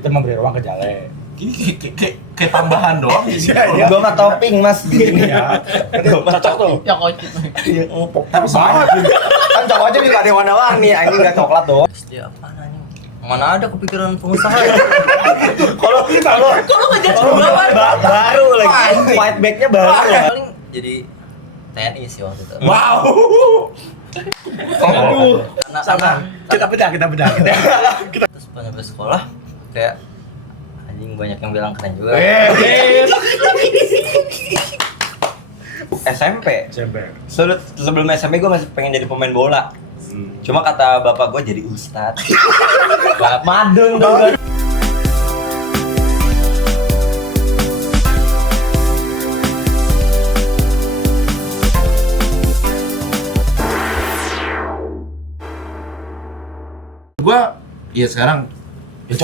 Kita memberi ruang ke Jale. Ini kayak tambahan doang sih. Gua mah topping mas gini Ya, cocok tuh. Ya kocit. Tapi sama kan cowok aja bisa ada warna-warni, ini nggak coklat doang. Dia apaan anjing? Mana ada kepikiran pengusaha ya? Kalau Kalau ngejudge gua baru lagi, fight backnya baru ya. paling jadi TNI sih waktu itu. Wow. Aduh. Karena Sama. Kita bedah. terus pas nyampe sekolah kayak anjing banyak yang bilang keren juga. SMP. Cember. Sebelum SMP gue masih pengen jadi pemain bola. Cuma kata bapak gue jadi ustad. Madun dong. Gua ya sekarang Ya,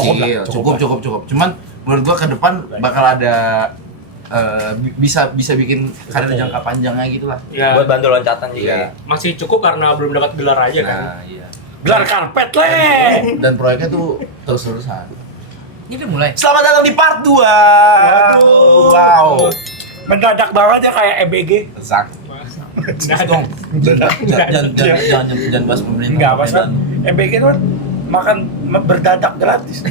cukup lah, cukup. Cuman menurut gua ke depan bakal ada bisa bikin karir jangka panjangnya gitu lah. Ya, Buat bantu loncatan juga. Iya. masih cukup karena belum dapat gelar aja kan. Nah, iya. Gelar karpet le. Dan proyeknya tuh terus-terusan. Ini udah mulai. Selamat datang di part 2. Waduh. Wow. Mendadak banget ya kayak EBG. Zak. Nah, Dong. Jangan bahas pemerintah. Enggak apa sih. EBG itu kan makan berdadak gratis.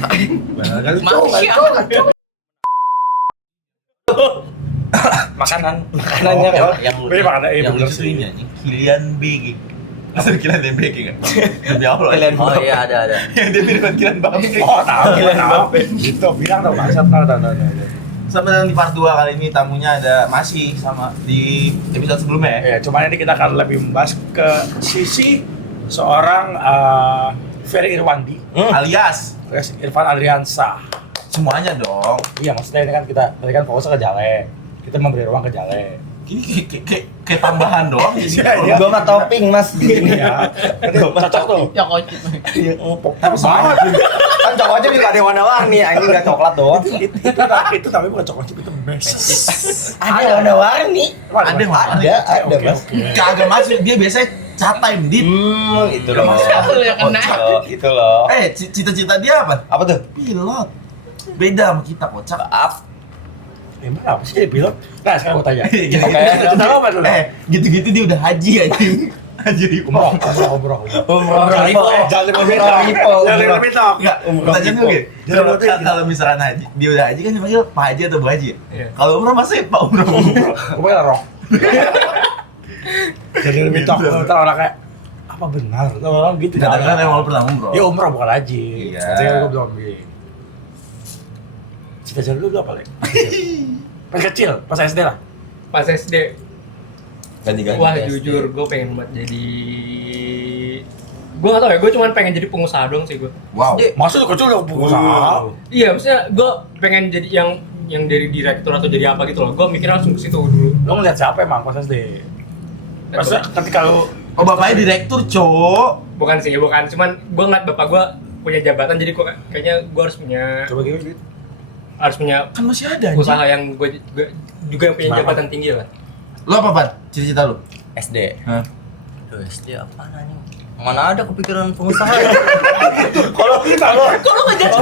Makanannya kan. Iya, makanan, iya, yang bener lucu sih. ini anjing. Kylian BG. Masa Kylian BG kan? Demi Allah. Kylian Oh iya ada. Yang dia mirip Kylian Mbappe. Oh, tahu. Gitu bilang dong, masa tahu. Selamat datang di part 2 kali ini tamunya ada masih sama di episode sebelumnya ya. Ya, cuman ini kita akan lebih membahas ke sisi seorang Ferry Irwandi, Alias alias Irfan Adriansa. semuanya dong. Iya, maksudnya ini kan kita tadi kan fokusnya ke Jale. Kita memberi ruang ke Jale. Ini kayak tambahan doang sih. Iya. Gua mah topping mas gini. Iya. Cocok tuh. Ya kocit. Tapi sama. Kan cowok aja bisa ada warna-warni, ini nggak coklat doang. Itu tapi bukan coklat, itu best. Ada warna-warni. Ada Ada mas. Kagak masuk, dia biasanya catain dit. Itu loh. Satu yang kena. Itu loh. Cita-cita dia apa? Apa tuh? Pilot. Beda sama kita kocak. Emang apa sih jadi pilot? Nah, sekarang gua tanya. Gitu-gitu. Kita apa dulu? Gitu-gitu dia udah haji anjing. Haji Umroh. Jangan lebih tok. Enggak, pertanyaannya gini. Kalau misalkan haji, dia udah haji kan dipanggil Pak Haji atau Bu Haji ya? Iya. Kalau umroh masih Pak Umroh. Gue roh. Jadi lebih tok. Ntar orang kayak apa benar? Orang gitu. Kadang-kadang emang pertama umroh. Ya umroh bukan haji. Iya. Jadi gue bilang begini. Cita-cita dulu apa, Lek? Pas kecil, pas SD lah. pas SD, Ganti-ganti. wah jujur gue pengen banget jadi, gue gak tau ya, gue cuman pengen jadi pengusaha doang sih gue. Wow. Maksud lu kecil udah pengusaha. Iya, maksudnya gue pengen jadi yang dari direktur atau jadi apa gitu loh. Gue mikir langsung ke situ dulu. Lu ngeliat siapa emang pas SD? Pas ketika lu Oh bapaknya direktur, cowok. Bukan sih, bukan. Cuman gue ngeliat bapak gue punya jabatan, jadi gue kayaknya gue harus punya Kan masih ada anjing. usaha yang gue juga yang punya Kenapa? jabatan tinggi lah. Lu apa, Pan? Cita-cita lu? SD. Hah? Aduh, SD apaan anjing? Mana ada kepikiran pengusaha ya? kalau ngejudge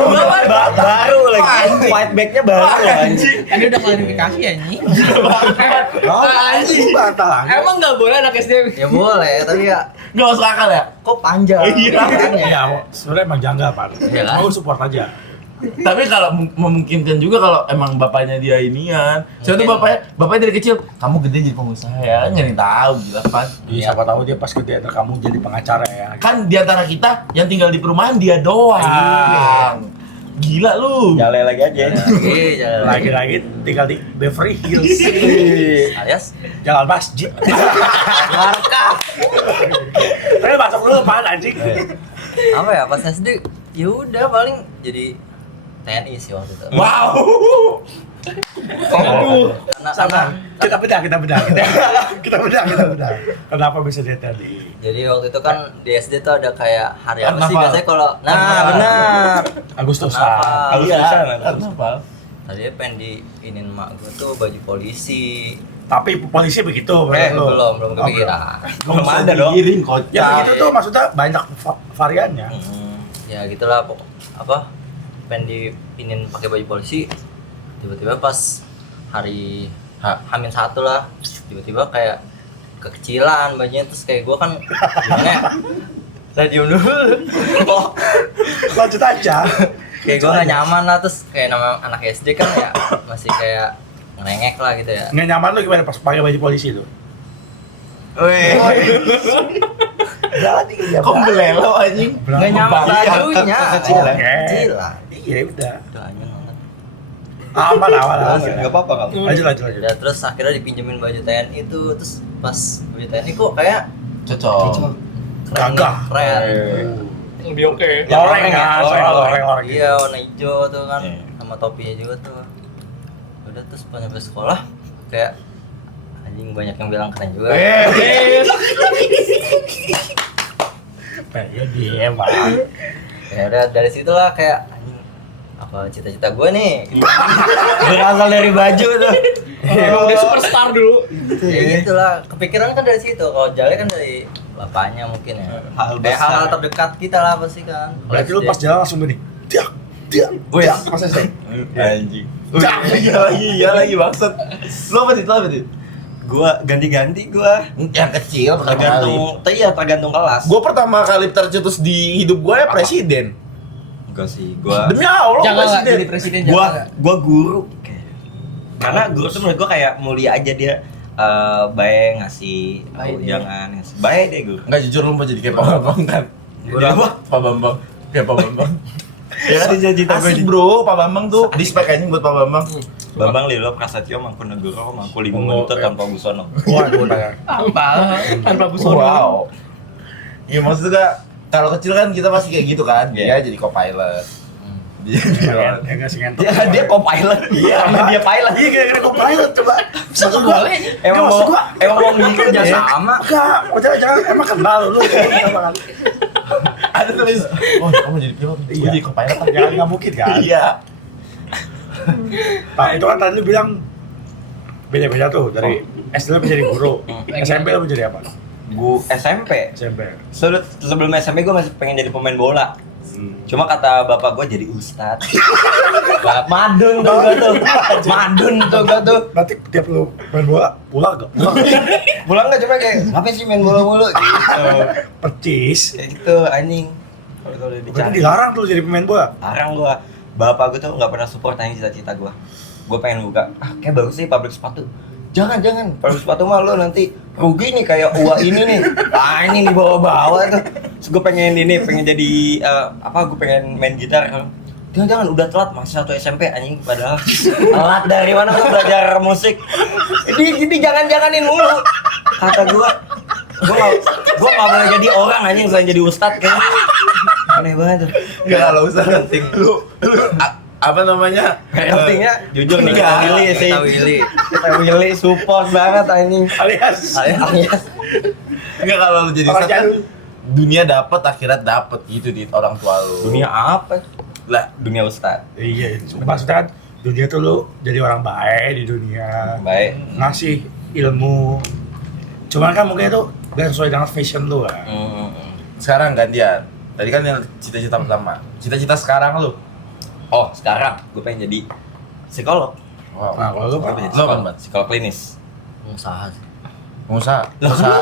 Baru lagi, fight backnya baru anjing. Ini udah klarifikasi anjing. anjing batal lagi. Emang nggak boleh anak SD? Ya boleh, tapi ya Nggak masuk akal ya? kok panjang. Iya, sebenarnya emang janggal, Pak. Iya kan? Mau support aja. Tapi kalau memungkinkan juga kalau emang bapaknya dia inian. Soalnya tuh bapaknya dari kecil, kamu gede jadi pengusaha ya. Nggak ada yang tahu gila, Pan. Iya, siapa tahu dia pas gede antar kamu jadi pengacara ya. Kan di antara kita yang tinggal di perumahan dia doang. Gila lu. Jale lagi aja. Iya, Lagi-lagi tinggal di Beverly Hills. alias Jalan masjid. markah. Tapi masuk dulu apaan anjing? Apa ya pas SD? Ya udah paling jadi TNI sih waktu itu. Wow. Aduh. Karena Kita bedah. Kenapa bisa dia tadi? jadi waktu itu kan di SD tuh ada kayak hari apa sih Karnaval. biasanya kalau Benar. Agustusan. Karnaval. Agustusan. Kenapa? tadinya pengen diinin mak gue tuh baju polisi. Tapi polisi begitu menurut lu? belum kepikiran. Belum ada dong. Digiring Ya kocak. begitu tuh maksudnya banyak variannya. Ya gitulah apa pengen diinin pakai baju polisi, tiba-tiba pas hari H-1 lah, tiba-tiba kayak kekecilan bajunya, terus kayak gue kan gimana ya? Lah diem dulu. Oh, Lanjut aja. kayak gue gak nyaman lah, terus kayak nama anak SD kan ya masih kayak ngerengek lah gitu ya. Nggak nyaman lu gimana pas pakai baju polisi itu? Weh, Berarti iya. kok belelo anjing? Nggak nyaman bajunya. Kekecilan. Kekecilan. Iya udah. Doanya nonton. Aman. Enggak apa-apa kamu. Lanjut. Udah terus akhirnya dipinjemin baju TNI itu, terus pas baju TNI kok kayak Cocok. keren, Gagah. keren. Lebih oke. Loreng kan, soalnya loreng. Iya, warna hijau tuh kan, Iya. sama topinya juga tuh. Udah terus pas nyampe sekolah kayak anjing banyak yang bilang keren juga. Iya dia Bang. Ya udah dari situlah kayak anjing apa cita-cita gue nih berasal dari baju tuh. Emang dia superstar dulu. Ya gitulah, kepikiran kan dari situ. Kalau Jale kan dari bapaknya mungkin ya. Hal Kayak besar. hal terdekat kita lah pasti kan. Berarti lu pas jalan langsung gini. Tiak. Wes. Pas SD. Anjing. Iya lagi maksud. Lu apa dit? Gua ganti-ganti gua. Yang kecil pertama kali. Tergantung kelas. Gue pertama kali tercetus di hidup gue ya presiden. Enggak sih, gua Demi Allah Jangan nggak presiden. jadi presiden, gua guru. Karena guru tuh menurut gua kayak mulia aja dia. Baik ngasih Baik dia. jangan ngasih baik deh guru. Enggak jujur lu mau jadi kayak Pak Bambang kan? Jadi apa? Pak Bambang. Kayak Pak Bambang. Ya kan Cita-cita gue asik di- bro, Pak Bambang tuh di spek aja buat Pak Bambang. Bambang Lilo Prasetyo Mangkunegoro Mangkulimo Menuntut tanpa Busono. Waduh, benar. Tanpa busana. Wow. Iya maksudnya kalau kecil kan kita pasti kayak gitu kan. Iya. Dia jadi co-pilot. Dia Ya enggak sih ngentot. Dia co-pilot. Iya, dia pilot. Iya kira-kira kok pilot coba. Maksud gua, Emang maksud mau gua, mau ngikut kerja ya. sama. enggak, jangan emang kenal lu. Pertama kali. ada tulis, oh kamu jadi pilot, gue Iya. jadi co-pilot kan? Jangan nggak mungkin kan. Iya. Pak, itu kan tadi lu bilang beda-beda tuh dari SD lu menjadi guru, SMP lu menjadi apa? Gua SMP. SMP. Sebelum SMP gue masih pengen jadi pemain bola. Cuma kata bapak gue jadi ustad. Madun tuh gua tuh. Madun tuh gua tuh. Berarti tiap lu main bola pulang gak? Pulang nggak cuma kayak ngapain sih main bola mulu gitu. Percis. Kayak gitu anjing. Kalau Berarti dicari. dilarang tuh jadi pemain bola. Larang gua. Bapak gue tuh nggak pernah support anjing cita-cita gua. Gua pengen buka. Kayak bagus sih pabrik sepatu. Jangan, pabrik sepatu mah lo nanti rugi nih kayak UA ini nih. Ah ini nih bawa-bawa tuh. Terus gue pengen jadi gue pengen main gitar. Jangan udah telat masih 1 SMP anjing padahal telat dari mana gua belajar musik. Jadi jangan-jananin mulu. Kata gua nggak boleh jadi orang anjing selain jadi ustad kayak aneh banget tuh. Enggak kalau usah penting. Lu apa namanya? Pentingnya jujur nih Enggak. kita Willy sih. Kita Willy support banget anjing. Alias. Alias Enggak kalau lu jadi Orang ustad kan jadul. dunia dapat akhirat dapat gitu di orang tua lu. dunia apa? Lah, Dunia ustad. Iya, maksudnya kan dunia tuh lu jadi orang baik di dunia. Baik. Ngasih ilmu. Cuman kan mungkin itu gak sesuai dengan fashion lu kan. sekarang gantian. Tadi kan yang cita-cita pertama. Cita-cita sekarang lu. Oh sekarang gue pengen jadi psikolog. Wow. Nah, kalau lu Gue pengen jadi Lo apa, psikolog. Mbak? Psikolog klinis. Pengusaha sih. Pengusaha. Lah kan Pengusaha.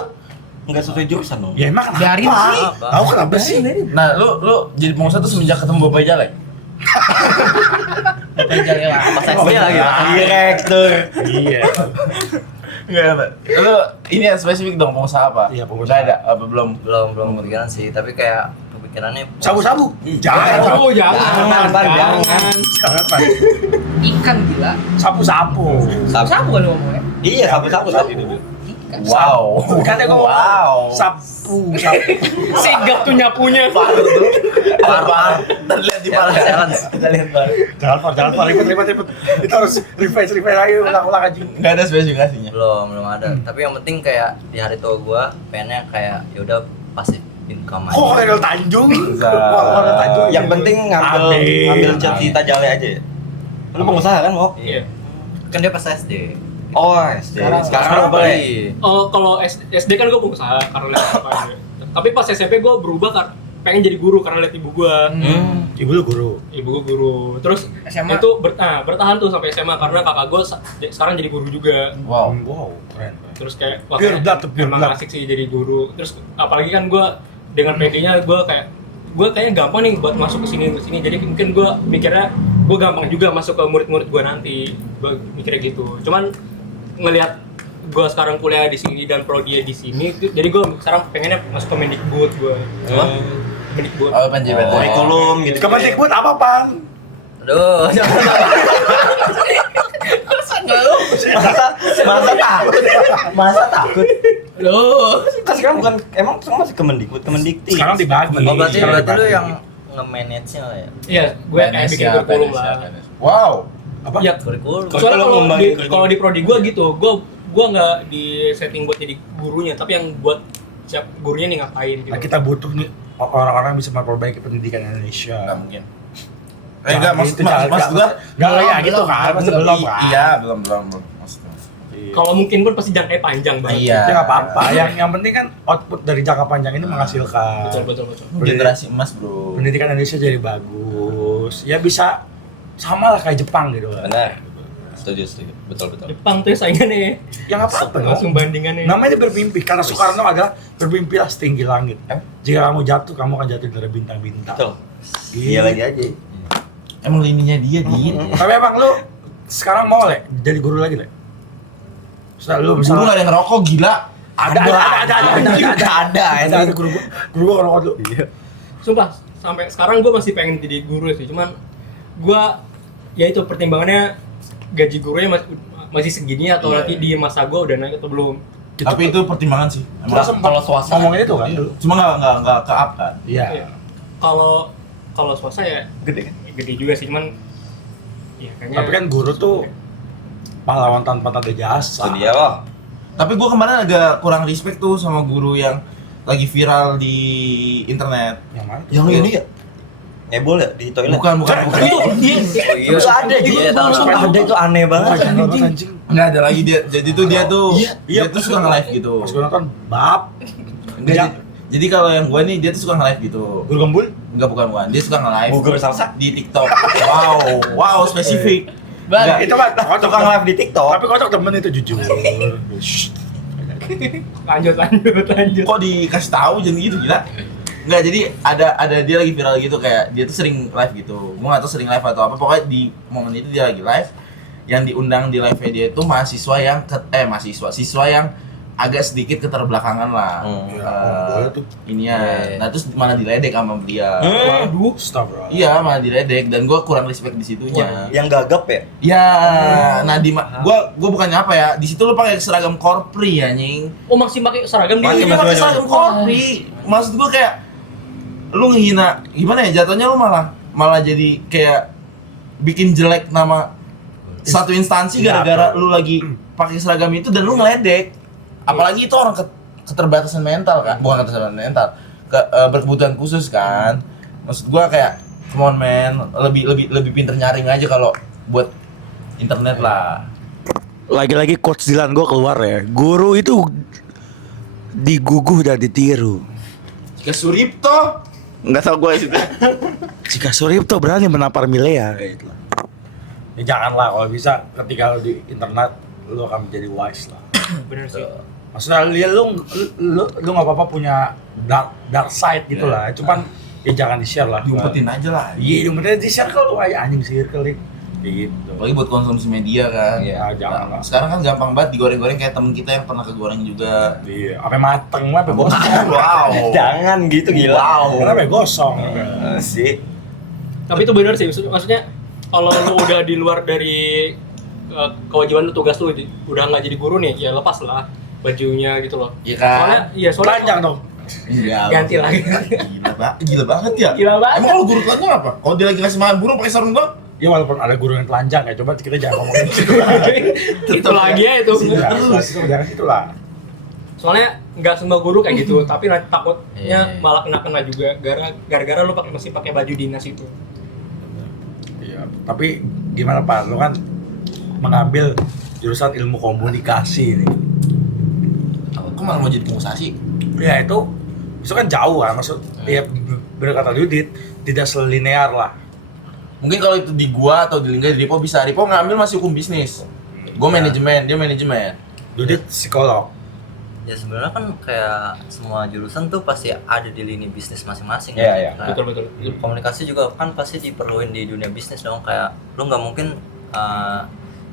lu nggak sesuai jurusan dong. ya emang kenapa? Biarin sih. Tahu kenapa sih? Nah, lu jadi pengusaha tuh semenjak ketemu Bapak Jalek. Pas SD lagi. Direktur. Iya. Enggak ada. Lu ini yang spesifik dong pengusaha apa? Iya, pengusaha. Nggak ada apa belum? Belum kepikiran sih, tapi kayak kepikirannya Sabu-sabu. Jangan. Oh, jangan. Jangan. Jangan, Pak. Ikan gila. Sapu-sapu. Sabu kan lu ngomongnya? Iya sapu-sapu tadi dulu. Ikan. Wow. Bukannya ngomong Wow. sapu. Sigap tuh nyapunya. Parah tuh. Parah. Terlihat di parah. challenge. Kita lihat Pak. Jangan Pak, ribet. Itu harus refresh lagi, ulang-ulang aja. Enggak ada spesifikasinya. Belum ada. Tapi yang penting kayak di hari tua gua pengennya kayak ya udah pasif income aja. Kok Korel Tanjung? Bisa. Korel Tanjung. Yang penting ngambil cita-cita Jale aja ya. Lu pengusaha kan mau? Iya. Kan dia pas SD. Oh SD. Sekarang apa boleh. Oh, kalau SD kan gue pengusaha karena lihat apa aja. Tapi pas SMP gue berubah kan pengen jadi guru karena lihat ibu gue. Ibu lu guru. Ibu gue guru. Terus SMA? itu bertahan tuh sampai SMA karena kakak gue sekarang jadi guru juga. Wow. Wow, keren. Terus kayak wah, Pure blood tuh, pure emang blood. asik sih jadi guru. Terus apalagi kan gue dengan PD-nya gue kayaknya gampang nih buat masuk ke sini. Jadi mungkin gue mikirnya gue gampang juga masuk ke murid-murid gue nanti. Gue mikirnya gitu. Cuman ngelihat gue sekarang kuliah di sini dan prodi di sini, jadi gue sekarang pengennya masuk ke Mendikbud gue. Mendikbud. Oh, PNJBT. Kurikulum gitu. Kemendikbud apa, Pan? Aduh, Masa takut? Loh. Kan sekarang bukan emang sekarang masih Kemendikbud, Kemendikti. Sekarang dibagi. oh berarti Sekarang lu dibagi. yang nge-manage-nya lah ya? Iya, gue kayak bikin kurikulum lah. Wow. Apa? Iya, Kurikulum. soalnya Kurikulum, kalau di prodi gue gitu, gue nggak di setting buat jadi gurunya, tapi yang buat siap gurunya nih ngapain gitu. Nah, kita butuh nih orang-orang yang bisa memperbaiki pendidikan Indonesia. Enggak mungkin. Jangan Maksud gitu, jangan. gua Nggak ya gitu kan, masih belum kan. Iya, belum maksudnya. Iya. Kalau mungkin pun pasti jangkanya panjang banget. Iya. Ya nggak apa-apa. Yang penting kan output dari jangka panjang ini menghasilkan. Betul. Generasi emas, Bro. Pendidikan Indonesia jadi bagus. Ya bisa sama lah kayak Jepang gitu kan. Benar. Setuju. Betul. Jepang tuh saingannya. Ya nggak apa-apa. Langsung bandingannya. Namanya bermimpi. Karena Soekarno adalah bermimpilah setinggi langit. Jika kamu jatuh, kamu akan jatuh dari bintang-bintang. Betul. Iya. Iya lagi aja. Emang lininya dia, Din. Tapi emang lu sekarang mau Le jadi guru lagi Le? Setelah lu Guru misalnya gak ada yang ngerokok, gila. ada guru gua kalau dulu. Sumpah, sampai sekarang gue masih pengen jadi guru sih. Cuman gue, ya itu pertimbangannya gaji gurunya masih segini atau nanti di masa gue udah naik atau belum. Tapi itu pertimbangan sih. Kita Emang sempat kalau swasta ngomongin itu kan dulu. cuma nggak ke up kan. Iya. Kalau swasta ya Gede kan? gede juga sih, cuman ya kayaknya. Tapi kan guru tuh pahlawan tanpa tanda jasa. Itu dia loh. Tapi gue kemarin agak kurang respect tuh sama guru yang lagi viral di internet. Yang mana? Yang ini ya? Ngebol ya di toilet? Bukan. Oh iya. Itu ada Iya, tahu. Ada itu aneh banget. Anjing. Nggak ada lagi dia. Jadi tuh dia tuh Iya, dia tuh suka nge-live gitu. Pas gua nonton bab Enggak, Ya. jadi kalau yang gue nih dia tuh suka nge-live gitu. guru gembul. Enggak, bukan. Dia suka nge-live Gugur salsa? di TikTok. Wow, spesifik. Bang, Nggak, itu mah kocok Tukang live di TikTok. Tapi kocok temen itu jujur. lanjut. kok dikasih tahu jangan gitu, gila. Enggak, jadi ada dia lagi viral gitu, kayak dia tuh sering live gitu. Gue nggak tahu sering live atau apa, pokoknya di momen itu dia lagi live. Yang diundang di live-nya dia itu siswa yang agak sedikit keterbelakangan lah. boleh tuh. Ininya. Nah, terus malah diledek sama dia. Waduh, stop bro. Iya, malah diledek dan gue kurang respect di situnya. Yang gagap ya? Ya, nah gua bukannya apa ya, di situ lu pakai seragam korpri anjing. Oh, masih pakai seragam Iya, di pakai seragam korpri. Maksud gua kayak lu ngehina, gimana ya, jatuhnya lu malah jadi kayak bikin jelek nama satu instansi gara-gara lu lagi pakai seragam itu dan lu ngeledek. Apalagi itu orang keterbatasan mental kan, bukan keterbatasan mental, berkebutuhan khusus kan. Maksud gua kayak come on man, lebih pinter nyaring aja kalau buat internet lah. Lagi-lagi coach Dilan gue keluar ya. Guru itu diguguh dan ditiru. Jika Suripto, nggak tau gue situ. Jika Suripto berani menampar Milea kayak gitu. Ya janganlah, kalau bisa ketika lu di internet lu akan menjadi wise lah. Bener sih. Maksudnya lu nggak apa-apa punya dark side gitu lah. Cuman ya jangan di-share lah. Diumpetin aja lah. Iya, diumpetin di circle lu aja anjing circle nih. Gitu. Apalagi buat konsumsi media kan. Iya, jangan lah. Sekarang kan gampang banget digoreng-goreng kayak temen kita yang pernah kegoreng juga. Iya, sampai mateng lah, sampai gosong. Wow. Jangan gitu gila. Wow. Karena sampai gosong. Sih. Tapi itu bener sih, maksudnya kalau lu udah di luar dari kewajiban lu, tugas lu udah nggak jadi guru nih, ya lepas lah bajunya gitu loh. Iya kan? Soalnya Panjang dong. Iya. ganti lagi. Gila banget ya. Gila banget. Emang kalau guru telanjang apa? Kalau dia lagi ngasih makan burung pakai sarung doang? Ya walaupun ada guru yang telanjang ya, coba kita jangan ngomongin itu. Itu lagi ya itu. Jangan itu lah. Soalnya nggak semua guru kayak gitu, tapi nanti takutnya Iya. malah kena juga gara-gara lu masih pakai baju dinas itu. Iya, tapi gimana Pak? Lu kan mengambil jurusan ilmu komunikasi nih. Kok malah mau jadi pengusaha sih? Ya itu kan jauh kan, maksud ya bener kata Dudit, tidak selinear lah. Mungkin kalau itu di gua atau di Lingga, di Ripo bisa. Ripo ngambil masih hukum bisnis. Gua manajemen, dia manajemen. Dudit psikolog. Ya sebenarnya kan kayak semua jurusan tuh pasti ada di lini bisnis masing-masing. Iya, iya. Kayak Betul. komunikasi juga kan pasti diperluin di dunia bisnis dong. Kayak lu nggak mungkin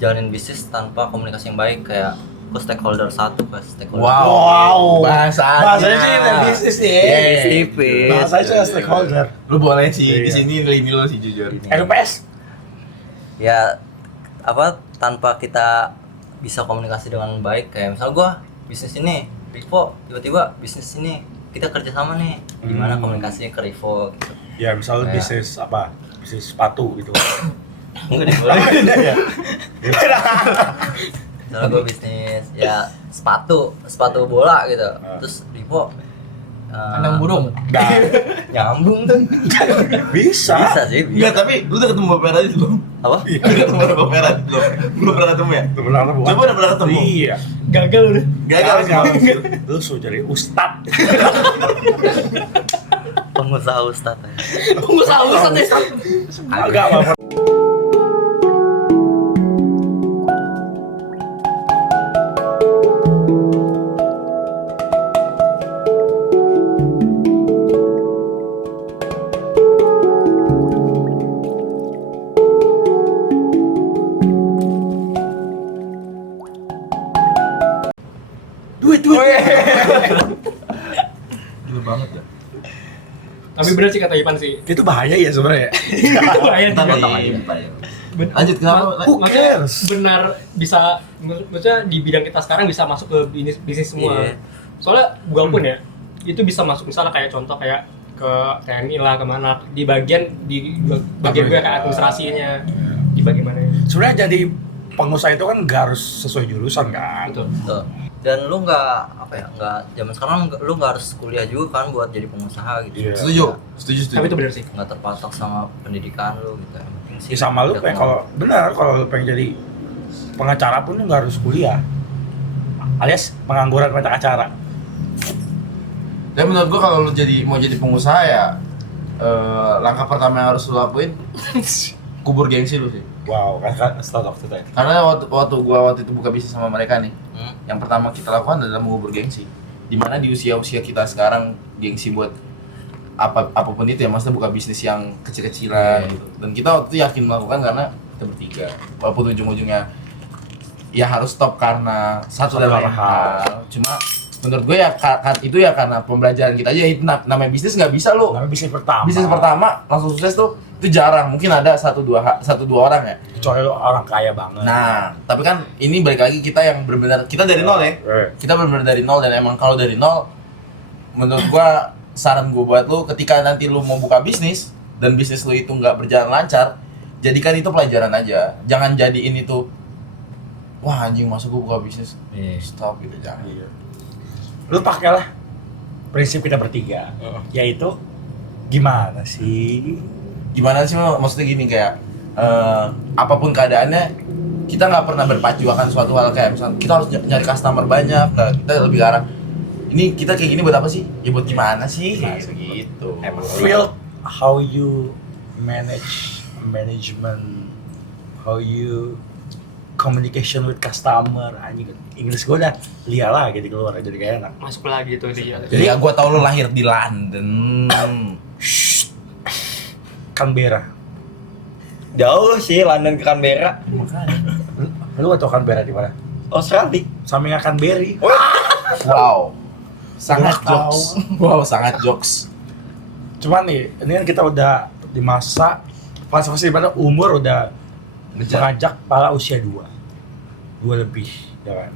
jalanin bisnis tanpa komunikasi yang baik. Kayak ke stakeholder satu ke stakeholder. Wow. Bahasanya. Bahasanya sih bisnis nih. Yes. Tipis. Bahasanya sih stakeholder. Lu boleh sih Iya. di sini nilai lu sih jujur. RPS. Ya apa tanpa kita bisa komunikasi dengan baik, kayak misal gua bisnis ini Rivo, tiba-tiba bisnis ini kita kerjasama nih, gimana komunikasinya ke Rivo gitu. Ya misal Kayak- bisnis apa? Bisnis sepatu gitu. Enggak deh, Ya. misalnya gua bisnis ya sepatu bola gitu, terus Rivo Kandang burung. Nah, Nyambung tuh. bisa. bisa sih, Enggak, tapi lu udah ketemu Bapak Radit belum? apa? Lu udah ketemu Bapak Radit belum? Belum pernah ketemu ya? Lu pernah ketemu? Coba udah pernah ketemu? Iya. Gagal udah. Gagal sih. Lu suruh jadi ustad. Pengusaha ustadz ya. Pengusaha ustad ya. Agak apa. Duit. Gila banget ya. Tapi bener sih kata Ipan sih. Itu bahaya ya sebenarnya. Bahaya Ntar juga. nonton lagi bentar ya. Lanjut, kenapa? Who Maksudnya cares? benar bisa, maksudnya di bidang kita sekarang bisa masuk ke bisnis semua. Iya. Soalnya walaupun ya itu bisa masuk, misalnya kayak contoh kayak ke TNI lah, kemana di bagian gue kayak administrasinya di bagaimana. Sebenarnya jadi pengusaha itu kan nggak harus sesuai jurusan kan. Betul. Tuh. Dan lu nggak apa ya, nggak zaman sekarang lu nggak harus kuliah juga kan buat jadi pengusaha gitu. Iya. Setuju. Tapi itu bener sih. Nggak terpatok sama pendidikan lu gitu. Yang penting sih Ya sama lu udah pengen kemauan. kalau lu pengen jadi pengacara pun lu nggak harus kuliah. Alias pengangguran pengacara. Dan menurut gua kalau lu mau jadi pengusaha ya langkah pertama yang harus lu lakuin kubur gengsi lu sih. Wow, kan start of today. Karena waktu gua itu buka bisnis sama mereka nih, yang Hmm? pertama kita lakukan adalah mengubur gengsi. Dimana di usia-usia kita sekarang gengsi buat apapun itu ya, maksudnya buka bisnis yang kecil-kecilan gitu. Dan kita waktu itu yakin melakukan karena kita bertiga. Walaupun ujung-ujungnya ya harus stop karena satu dan lain hal. Cuma menurut gue ya itu ya karena pembelajaran kita aja. Itu namanya bisnis nggak bisa lo. Namanya bisnis pertama. Bisnis pertama langsung sukses tuh itu jarang. Mungkin ada satu dua orang ya. Kecuali lu orang kaya banget. Nah, tapi kan ini balik lagi kita yang benar-benar kita dari nol ya. Kita benar-benar dari nol, dan emang kalau dari nol menurut gua saran gua buat lu ketika nanti lu mau buka bisnis dan bisnis lu itu nggak berjalan lancar, jadikan itu pelajaran aja. Jangan jadiin itu wah anjing masa gua buka bisnis. Iya. Stop gitu, jangan. Iya. Lu pakailah prinsip kita bertiga, yaitu gimana sih? Gimana sih maksudnya gini kayak apapun keadaannya kita nggak pernah berpacu akan suatu hal kayak misalnya kita harus nyari customer banyak, nggak, kita lebih ke arah ini kita kayak gini buat apa sih? Ya buat gimana sih? Kayak gitu. Feel how you management, how you communication with customer. Anjing, Inggris gue udah liar lagi di keluar jadi kayak enak. Masuk lagi tuh dia. Jadi ya gue tau lu lahir di London. Canberra. Jauh sih London ke Canberra. Lu gak tau Canberra di mana? Australia. Samping Canberry. Wow. Sangat Wow. jokes. Wow, sangat jokes. Cuman nih, ini kan kita udah di masa fase-fase di mana umur udah mengajak para usia 2 lebih, ya kan?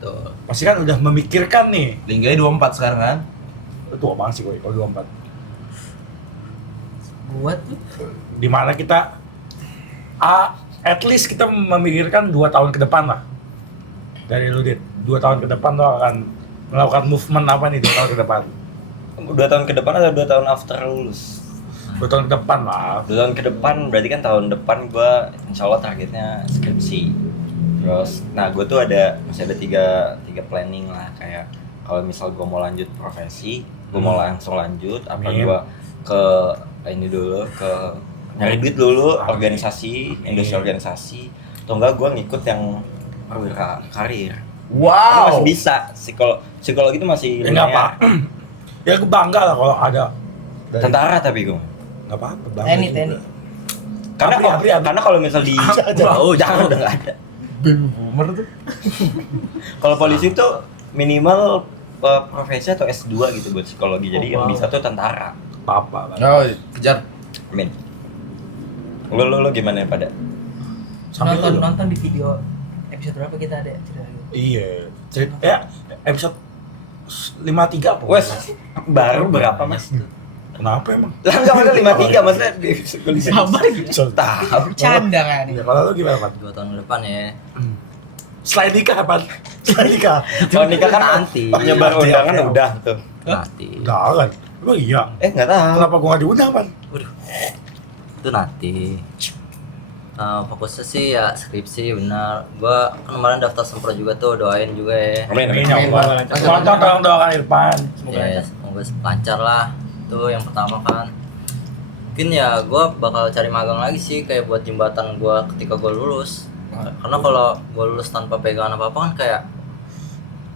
Tuh. Pasti kan udah memikirkan nih. Linggai 24 sekarang kan? Lu tua banget sih gue kalau 24. Buat tuh. Di mana kita at least kita memikirkan 2 tahun ke depan lah. Dari lu Dit, 2 tahun ke depan lo akan melakukan movement apa nih 2 tahun ke depan? 2 tahun ke depan atau 2 tahun after lulus? 2 tahun ke depan lah. 2 tahun ke depan berarti kan tahun depan gue insya Allah targetnya skripsi. Terus, nah gue tuh masih ada tiga planning lah, kayak kalau misal gue mau lanjut profesi, gue mau langsung lanjut, apa Amin. gue ke ini dulu, ke nyari duit dulu, organisasi, industri organisasi. Atau enggak gue ngikut yang perwira karir. Karena masih bisa, psikologi itu masih Ya nggak apa. Ya gue bangga lah kalau ada dari- Tentara tapi gue. nggak apa-apa. bangga TNI, juga. TNI. Karena kalau misal di jangan udah nggak ada. Baby boomer tuh. Kalau polisi tuh minimal profesi atau S2 gitu buat psikologi. Jadi yang bisa tuh tentara. Apa-apa. Oh, kejar. Amin. Lo gimana ya pada? Sambil Nonton dulu. nonton di video episode berapa kita ada cerita lagi. Iya. Ya episode 53 apa? Wes baru berapa mas? Kenapa emang? Lah nggak ada 53 maksudnya di polisi. Sabar gitu. So, Tahu. Bercanda kan ya, ini. kalau lu gimana, Pak? 2 tahun ke depan ya. Selain nikah, Pak. Selain nikah. Kalau nikah kan Nanti. nyebar Nanti, undangan oke. udah tuh. Nanti. Jangan. Emang iya. Nggak tahu. Kenapa gua nggak diundang, Pak? Itu nanti. Fokusnya sih ya skripsi benar. Gua kan kemarin daftar sempro juga tuh, doain juga ya. Amin. Ini Amin. nyoba. Tolong doakan Irfan. Ya, semoga lancar lah. Itu yang pertama kan. Mungkin ya gua bakal cari magang lagi sih kayak buat jembatan gua ketika gua lulus. Karena kalau gua lulus tanpa pegangan apa-apa kan kayak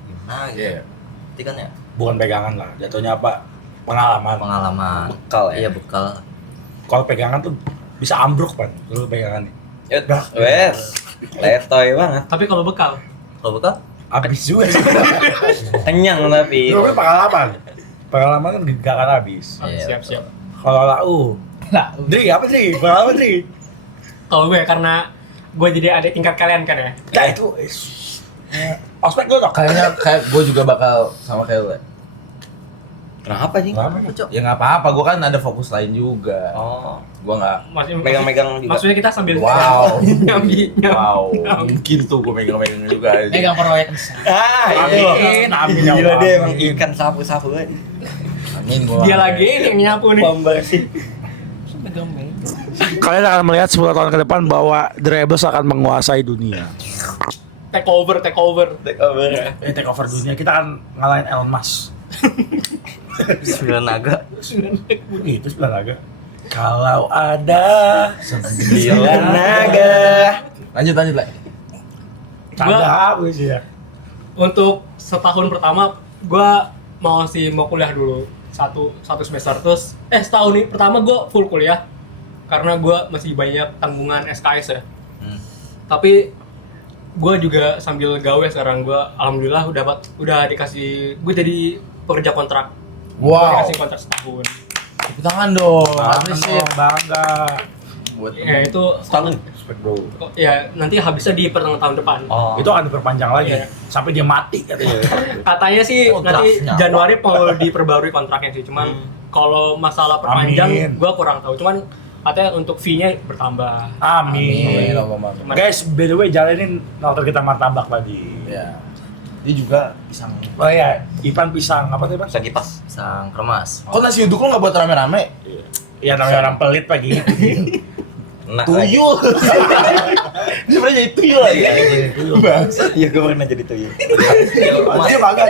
gimana gitu. Iya. Nanti kan ya Bukan pegangan lah, jatuhnya apa? Pengalaman. pengalaman. Bekal ya. Iya bekal. Kalau pegangan tuh bisa ambruk, Pak. Lu pegangan nih. Wes. Letoy banget. Tapi kalau bekal, Kalau bekal Habis juga sih. Kenyang tapi. Lu kan pengalaman. Pengalaman kan gak akan habis. Iya, siap. Kalau lau, Lah, Dri, apa Dri? Pengalaman Dri? Kalau gue karena gue jadi adik tingkat kalian kan ya. Nah itu ospek lu dong. Kayaknya kayak gue juga bakal sama kayak lu. Ya. Kenapa sih? Kenapa? Ya nggak apa-apa, gue kan ada fokus lain juga. Oh. Gue nggak. Megang-megang juga. Maksudnya kita sambil Wow. nyambi. Wow, mungkin tuh gue megang-megang juga. megang proyek besar. Amin. Amin ya Gila Allah. dia emang ikan sapu-sapu aja. Amin gua. Dia lagi ini yang nyapu nih. Pembersih. Megang-megang. Kalian akan melihat 10 tahun ke depan bahwa The Rebels akan menguasai dunia. Take over. Take over ya. Take over dunia, kita akan ngalahin Elon Musk. 9 naga. Itu sebelah naga. Kalau ada Sembilan naga. Lanjut lah. tanda apa sih ya? Untuk setahun pertama gue mau kuliah dulu satu semester terus setahun ini pertama gue full kuliah karena gue masih banyak tanggungan SKS ya. Tapi gue juga sambil gawe sekarang. Gue alhamdulillah udah dikasih, gue jadi pekerja kontrak. Gue Wow. dikasih kontrak setahun. Tepuk tangan dong. Appreciate. Bangga. Buat Ya itu Setahun. Respect bro. ya nanti habisnya di pertengahan tahun depan. Oh. Itu akan diperpanjang lagi Iya. sampai dia mati katanya. Katanya sih Oh, nanti draftnya. Januari mau diperbarui kontraknya sih. Cuman kalau masalah perpanjang Amin. gue kurang tahu. Cuman katanya untuk fee-nya bertambah. Amin. Amin. Guys, by the way jalanin nonton kita martabak tadi. Ya. Dia juga pisang. Oh iya, Ipan pisang apa tuh Bang? Bisa kipas. Sang kremas. Kok nasi uduk lo nggak buat rame-rame? Iya namanya orang pelit pagi. Enak. Tuyul. Dia pernah jadi tuyul lagi. Bangsat. Iya gue pernah jadi tuyul. Dia bangga.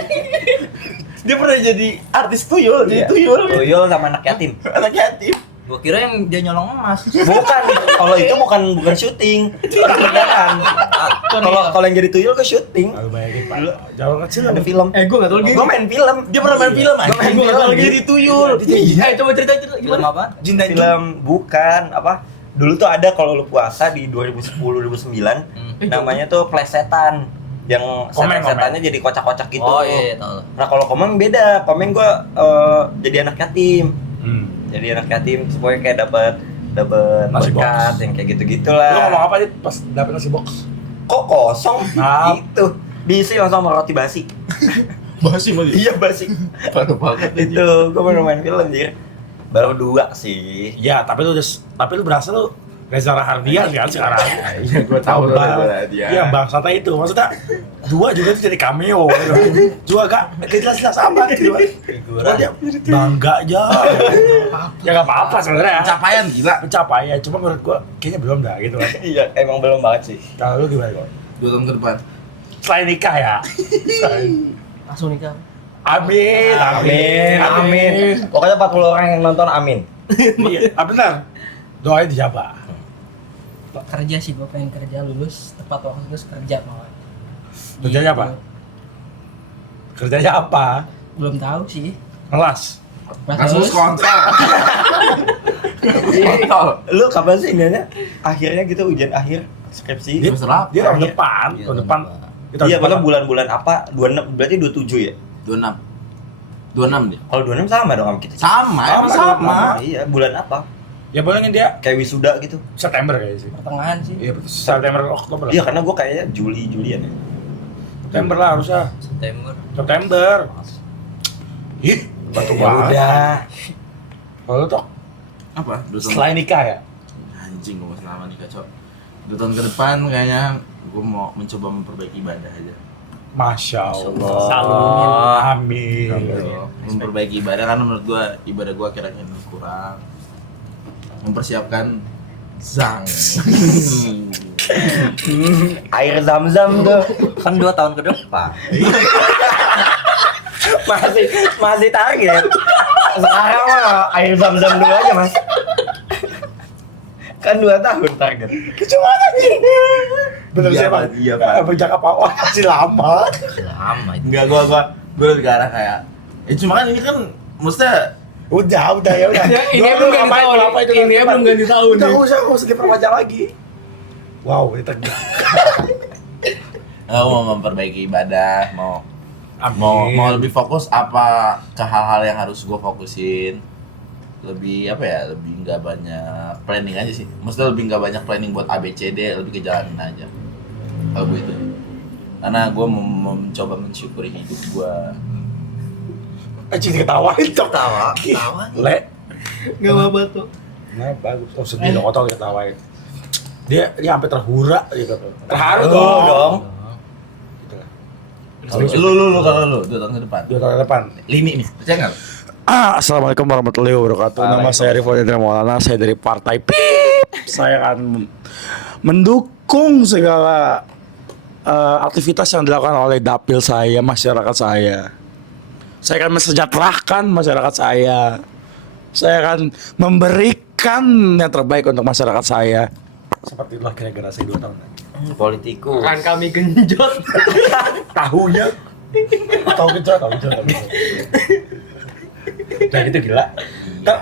Dia pernah jadi artis tuyul, jadi Iya. tuyul. Tuyul sama anak yatim. Anak yatim. Gua kira yang dia nyolong emas. Bukan, kalau itu bukan syuting, beneran. Kalau yang jadi tuyul ke syuting. Lalu bayangin Pak. Jauh kecil Ada ada film. Gue nggak tahu lagi. Gue main film. Dia pernah main film aja. main Gua nggak tahu film. lagi jadi tuyul. Coba cerita Film gimana? apa? Film bukan apa? Dulu tuh ada kalau lu puasa di 2010 2009 namanya tuh plesetan. Yang Komeng, setannya jadi kocak-kocak gitu. Oh iya, tahu. Nah kalau komeng beda. Komeng gua jadi anak yatim. Jadi anak yatim supaya kayak dapat Nasi berkat box. yang kayak Lu gitu-gitulah. ngomong apa sih pas dapet nasi box? Kok kosong? Nah. Gitu. Diisi langsung sama roti basi. Basi mau dia. Iya basi. Parah banget. Itu gua baru main film anjir. Baru 2 sih. Ya, tapi lu berasa lu Reza Rahardian kan sekarang. Iya, gua tahu Bang. dia. Iya, bangsatnya itu. Maksudnya 2 juga tuh jadi cameo gitu. Juga gak jelas-jelas amat gitu. Cuma dia bangga aja. Ya gak apa-apa sebenarnya. Pencapaian gila. Pencapaian, cuma menurut gua kayaknya belum dah gitu kan. Iya, emang belum banget sih. Kalau lu gimana kok? 2 tahun ke depan. Selain nikah ya. Langsung nikah. Amin, Amin. Pokoknya 40 orang yang nonton amin. Iya, benar. Doanya dijabah. Kerja sih, gue pengen kerja lulus tepat waktu terus kerja malah. Kerjanya apa? Kerjanya apa? Belum tahu sih. Ngelas. Pas Kasus lulus, kontrol. Lu kapan sih ingatnya? Akhirnya gitu ujian akhir skripsi. Dia, Semester apa? dia tahun depan, Iya, tahun depan. Dia tahun Iya, depan. padahal bulan-bulan apa? 26 berarti 27 ya? 26 dia. Kalau 26 sama dong sama kita. Sama. Iya, bulan apa? Ya boleh dia Kayak wisuda gitu. September kayaknya sih. pertengahan sih. Iya, betul. September Oktober lah. Iya, karena gua kayaknya Julian ya. September lah harusnya. September. September. Ih, batu Ya banget. udah. Kalau lu Tok, Apa? 2 tahun. selain nikah ya? Anjing, gue masih lama nih kacau. 2 tahun ke depan kayaknya gue mau mencoba memperbaiki ibadah aja. Masya Allah. Allah. Amin. Memperbaiki ibadah karena menurut gue ibadah gue akhir-akhir ini kurang. Mempersiapkan zang. Air zam-zam tuh. Kan 2 tahun ke depan. masih target. Sekarang mah air zam-zam dulu aja, Mas. Kan 2 tahun target. Cuma anjing. Bener Iya, sih, Pak. Pak. Iya, Pak. Berjangka wah masih lama. Lama itu. Enggak, gue lebih ke arah kayak cuma kan ini kan maksudnya Udah ya udah. Ya, ini Lu belum ganti ngapain, tahun. lu ngapain, Ini lu belum ganti tahun. Udah, nggak usah diperpanjang lagi. Wow, ini tegang. gue mau memperbaiki ibadah, mau Amin. lebih fokus apa ke hal-hal yang harus gue fokusin, lebih apa ya, lebih nggak banyak planning aja sih, maksudnya lebih nggak banyak planning buat ABCD, lebih ke jalanin aja kalau gue itu, karena gue mau mencoba mensyukuri hidup gue. Anjing ketawain Tok. Tawa. Le. Gak apa-apa tuh. Nah, bagus. Oh, sedih dong, Tok ketawain. Dia sampai terhura gitu. Terharu Lu dong. dong. Gitu lah. Lu kalau lu 2 tahun ke depan, 2 tahun ke depan. Lini nih, percaya nggak? Assalamualaikum warahmatullahi wabarakatuh. Nama saya Rifo Dendra Maulana. Saya dari Partai PIP. Saya akan mendukung segala aktivitas yang dilakukan oleh dapil saya, masyarakat saya. Saya akan mensejahterakan masyarakat saya. Saya akan memberikan yang terbaik untuk masyarakat saya. Seperti itulah kira-kira saya 2 tahun lagi. Politikus. Akan kami genjot. Tahunya tahu gejot. Nah gitu gila.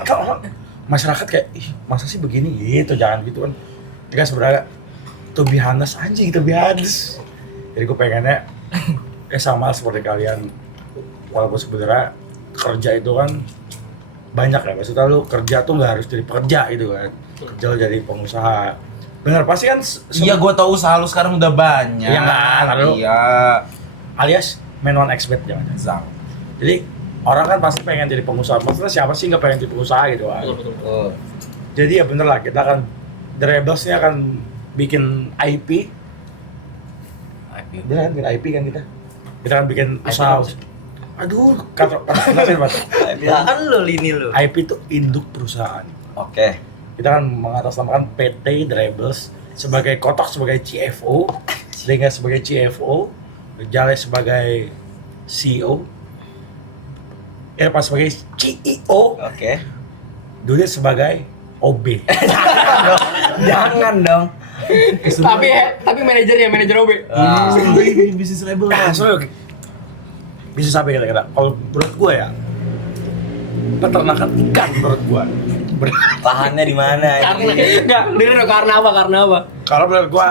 Kalau masyarakat kayak, ih masa sih begini gitu, jangan gitu kan. Ini kan sebenarnya to be honest anjing, to be honest. Jadi gue pengennya sama seperti kalian, walaupun sebenarnya kerja itu kan banyak ya, maksudnya lu kerja tuh nggak harus jadi pekerja gitu kan, kerja lu jadi pengusaha. Bener pasti kan Iya, gue tau usaha lu sekarang udah banyak. Iya kan, lalu- Iya. alias man one expert jangan. Zang. Jadi orang kan pasti pengen jadi pengusaha. Maksudnya siapa sih nggak pengen jadi pengusaha gitu kan? Betul. Oh. Jadi ya bener lah, kita akan The Rebels ini akan bikin IP. Bener kan bikin IP kan kita? Kita akan bikin usaha. Aduh, kata Pak. Ya kan lu lini lu. IP itu induk perusahaan. Oke. Kita akan mengatasnamakan PT The Rebels sebagai Kotok sebagai CFO, Dengar sebagai CFO, Jale sebagai CEO, Irfan sebagai CEO, Oke. Dudit sebagai OB. Jangan dong. Tapi manajernya manajer OB. Bikin bisnis label. Nah, soalnya bisa sampai kira-kira. Kalau menurut gue ya, peternakan ikan menurut gue. Lahannya di mana? Karena ini? enggak, dengerin dong, karena apa? Karena apa? Kalau menurut gue,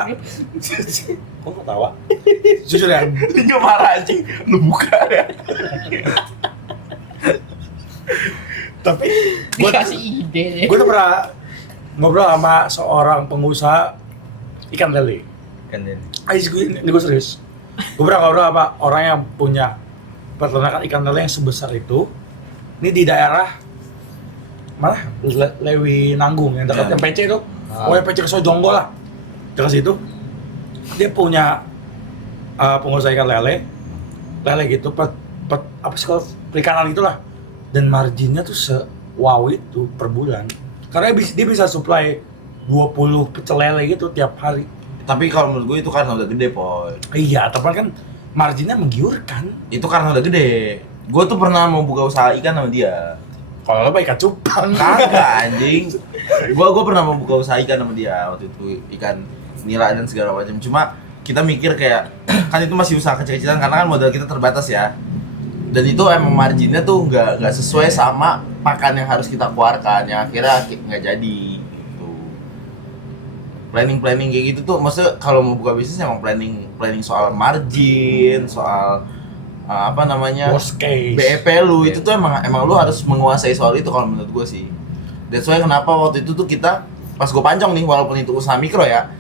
kok ketawa? Jujur ya, Ini marah anjing. Lu buka ya. tapi gue Dikasih ide. tuh pernah ngobrol sama seorang pengusaha ikan lele. Kan ini. Ini gue serius. Gue pernah ngobrol sama orang yang punya peternakan ikan lele yang sebesar itu. Ini di daerah mana? Lewi Nanggung yang dekat Ya. MPC itu. Oh, MPC ke Sojonggo lah. Dekat situ. Dia punya pengusaha ikan lele gitu, apa sih kalau perikanan itulah. Dan marginnya tuh wow itu per bulan. Karena dia bisa supply 20 pecel lele gitu tiap hari. Tapi kalau menurut gue itu karena udah gede, Poy. Iya, tapi kan marginnya menggiurkan. Itu karena udah gede. Gue tuh pernah mau buka usaha ikan sama dia. Kalau lo ikan cupang. Kagak anjing. Gua pernah mau buka usaha ikan sama dia waktu itu, ikan nila dan segala macam. Cuma kita mikir kayak kan itu masih usaha kecil-kecilan karena kan modal kita terbatas ya. Dan itu emang marginnya tuh nggak sesuai sama pakan yang harus kita keluarkan, yang akhirnya nggak jadi gitu. Planning kayak gitu tuh, maksudnya kalau mau buka bisnis emang planning soal margin, soal apa namanya, Worst case. BEP lu itu tuh emang lu harus menguasai soal itu kalau menurut gue sih. That's why kenapa waktu itu tuh kita pas gue pancong nih, walaupun itu usaha mikro ya,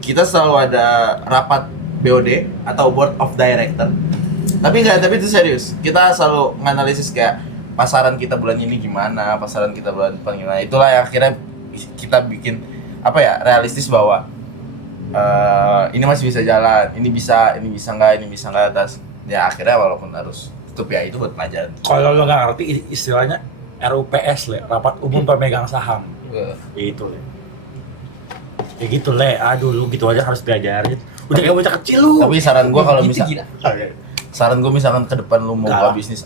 kita selalu ada rapat BOD atau Board of Director. Tapi itu serius. Kita selalu nganalisis kayak pasaran kita bulan ini gimana, pasaran kita bulan depan gimana. Itulah yang akhirnya kita bikin apa ya, realistis bahwa ini masih bisa jalan, ini bisa nggak atas. Ya akhirnya walaupun harus tutup ya itu buat pelajaran. Kalau lo nggak ngerti istilahnya RUPS le, rapat umum pemegang saham. Itu le. Ya gitu le, aduh lu gitu aja harus diajarin. Udah kayak bocah kecil lu. Tapi saran gua kalau Gitu, misal gila. saran gua misalkan ke depan lu mau Enggak buka lah. bisnis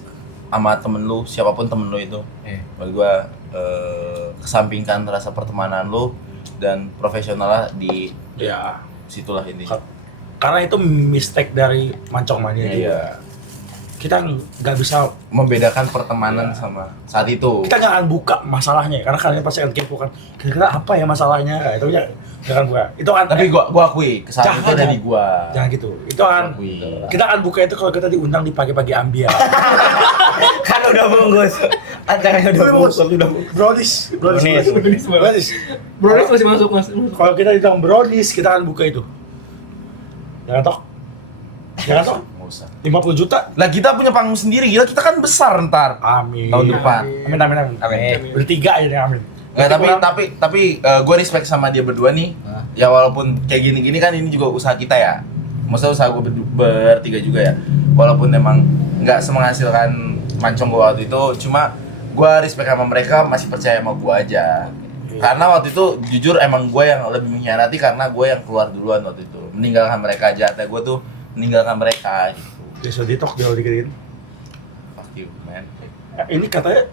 sama temen lu, siapapun temen lu itu, menurut gua kesampingkan rasa pertemanan lu dan profesionalnya di Ya, situlah intinya. karena itu mistake dari Mancong Mania juga. Iya. Kita nggak bisa, Membedakan pertemanan sama saat itu. kita nggak akan buka masalahnya karena kalian pasti akan kepo kan. Kira-kira apa ya masalahnya? Nah, itu ya jangan buka. Itu kan Tapi gua akui kesalahan itu ada di gua. jangan gitu. Itu kan Akui. kita akan buka itu kalau kita diundang di pagi-pagi ambiar. Kan udah bungkus. Acaranya udah bungkus. Brownies. Brownies masih masuk. Kalau kita diundang brownies, kita akan buka itu. Jangan tok. Jangan tok. Nggak usah. 50 juta. Lah kita punya panggung sendiri, gila kita kan besar ntar Amin. tahun depan. Amin. Bertiga aja nih amin. Tapi gue respect sama dia berdua nih. Ya walaupun kayak gini-gini kan ini juga usaha kita ya. Maksudnya usaha gue bertiga juga ya. Walaupun memang nggak semenghasilkan Mancong gue waktu itu, cuma gue respect sama mereka, masih percaya sama gue aja. Karena waktu itu jujur emang gue yang lebih mengkhianati karena gue yang keluar duluan waktu itu, meninggalkan mereka aja. Gue tuh meninggalkan mereka gitu. Besok ditok dia dikiriin. Fuck you, man. Ini katanya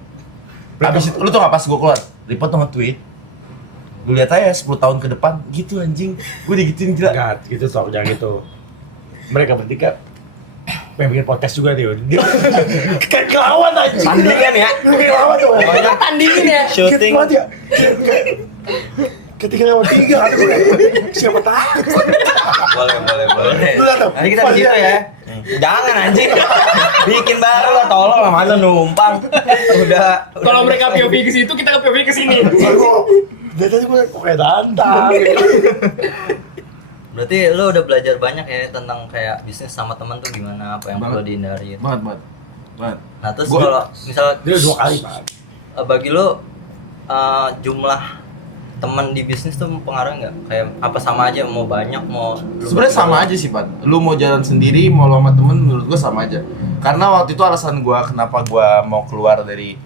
Abis itu, lu tau gak pas gue keluar, report tuh nge-tweet, lu lihat aja 10 tahun ke depan, gitu anjing. Gue digituin gila. enggak gitu tok, jangan gitu. Mereka bertiga pengen bikin podcast juga dia. Kayak kelawan anjing. Tandingan ya. Kelawan tuh. Tandingin ya. Syuting. Ketika dia ketika lewat tiga ada siapa tahu. Boleh. Lu datang. Nanti kita di situ ya. Jangan anjing. Bikin baru lah, tolong lah, masa numpang. Udah. Kalau mereka POV ke situ, kita ke POV ke sini. Dia tadi gue kok kayak dandang. Berarti lo udah belajar banyak ya tentang kayak bisnis sama teman tuh gimana, apa yang perlu Banget. dihindari. Banget. Nah terus Gua- kalau misal Dia 2 kali, Pak. bagi lo jumlah teman di bisnis tuh pengaruh nggak? Kayak apa sama aja, mau banyak mau Sebenarnya sama aja sih, Pat. Lu mau jalan sendiri, mau lu sama temen, menurut gue sama aja. Karena waktu itu alasan gue kenapa gue mau keluar dari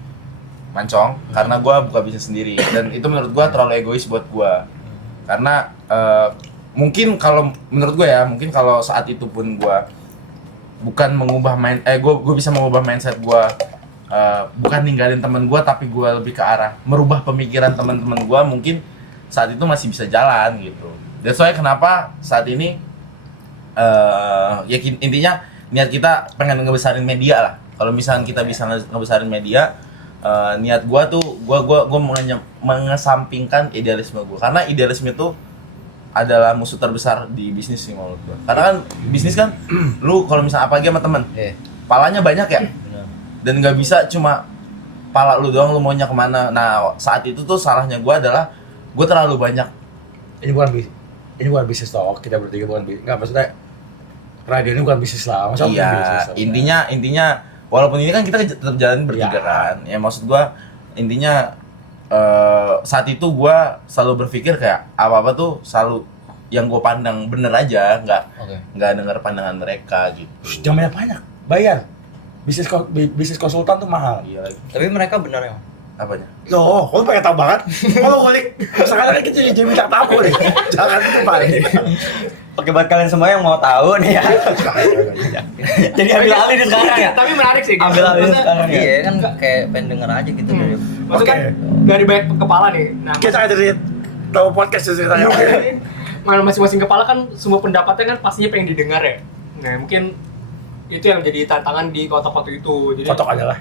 Mancong, karena gue buka bisnis sendiri. Dan itu menurut gue terlalu egois buat gue. Karena mungkin kalau menurut gue ya, mungkin kalau saat itu pun gue bukan mengubah gue bisa mengubah mindset gue, bukan ninggalin teman gue, tapi gue lebih ke arah merubah pemikiran teman-teman gue, mungkin saat itu masih bisa jalan gitu. That's why kenapa saat ini intinya niat kita pengen ngebesarin media lah. Kalau misalnya kita bisa ngebesarin media, niat gue tuh gue mengesampingkan idealisme gue, karena idealisme itu adalah musuh terbesar di bisnis sih menurut gue. Karena kan bisnis kan lu kalau misalnya apalagi sama temen, palanya banyak ya, dan nggak bisa cuma pala lu doang, lu maunya kemana. Nah saat itu tuh salahnya gue adalah gue terlalu banyak. Ini bukan bisnis toh, kita bertiga bukan bisnis. Enggak, maksudnya radio ini bukan bisnis lah. Masa bukan bisnis Iya, toh? intinya walaupun ini kan kita tetap jalan bertiga Iya. kan. Ya maksud gue intinya saat itu gue selalu berpikir kayak apa tuh selalu yang gue pandang bener aja, nggak dengar pandangan mereka gitu. Shh, jangan banyak-banyak. Bayar. Bisnis konsultan tuh mahal. Iya lagi. Tapi mereka benar ya. Apanya? Loh, kok pengen tahu banget? Kalau ngulik, sekarang kita jadi bintang tamu nih. Jangan ke depan. Oke, buat kalian semua yang mau tahu nih ya. Jadi ambil alih nih sekarang ya. Tapi menarik sih. Ambil alih Maksudnya- sekarang ya. Iya kan kayak pengen denger aja gitu dari Maksudnya kan dari banyak kepala nih. Nah, Kita ada di tahu podcast ceritanya. mana masing-masing kepala kan semua pendapatnya kan pastinya pengen didengar ya. Nah, mungkin itu yang jadi tantangan di kotak waktu itu. Jadi Kotok adalah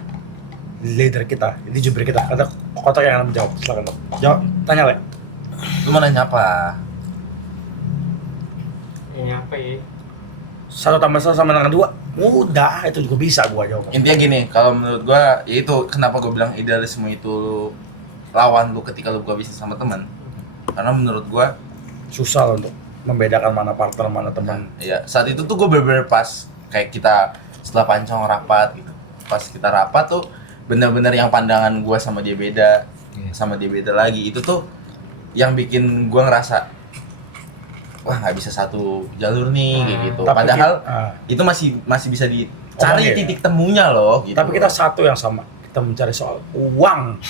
leader kita, ini jubir kita. Ada kotok yang menjawab. Silakan dok. Jawab, tanya Le. Lu mau nanya apa? ya apa ya? 1 tambah 1 sama dengan 2. Mudah, itu juga bisa gua jawab. Intinya gini, kalau menurut gua, ya itu kenapa gua bilang idealisme itu lawan lu ketika lu buka bisnis sama teman. Karena menurut gua, Susah loh untuk membedakan mana partner, mana teman. ya saat itu tuh gua bener-bener pas kayak kita setelah pancong rapat gitu. Pas kita rapat tuh bener-bener yang pandangan gua sama dia beda, sama dia beda lagi. Itu tuh yang bikin gua ngerasa wah nggak bisa satu jalur nih kayak gitu. Tapi Padahal kita- itu masih bisa dicari Omongin ya. titik temunya loh gitu. Tapi kita satu yang sama. Kita mencari soal uang.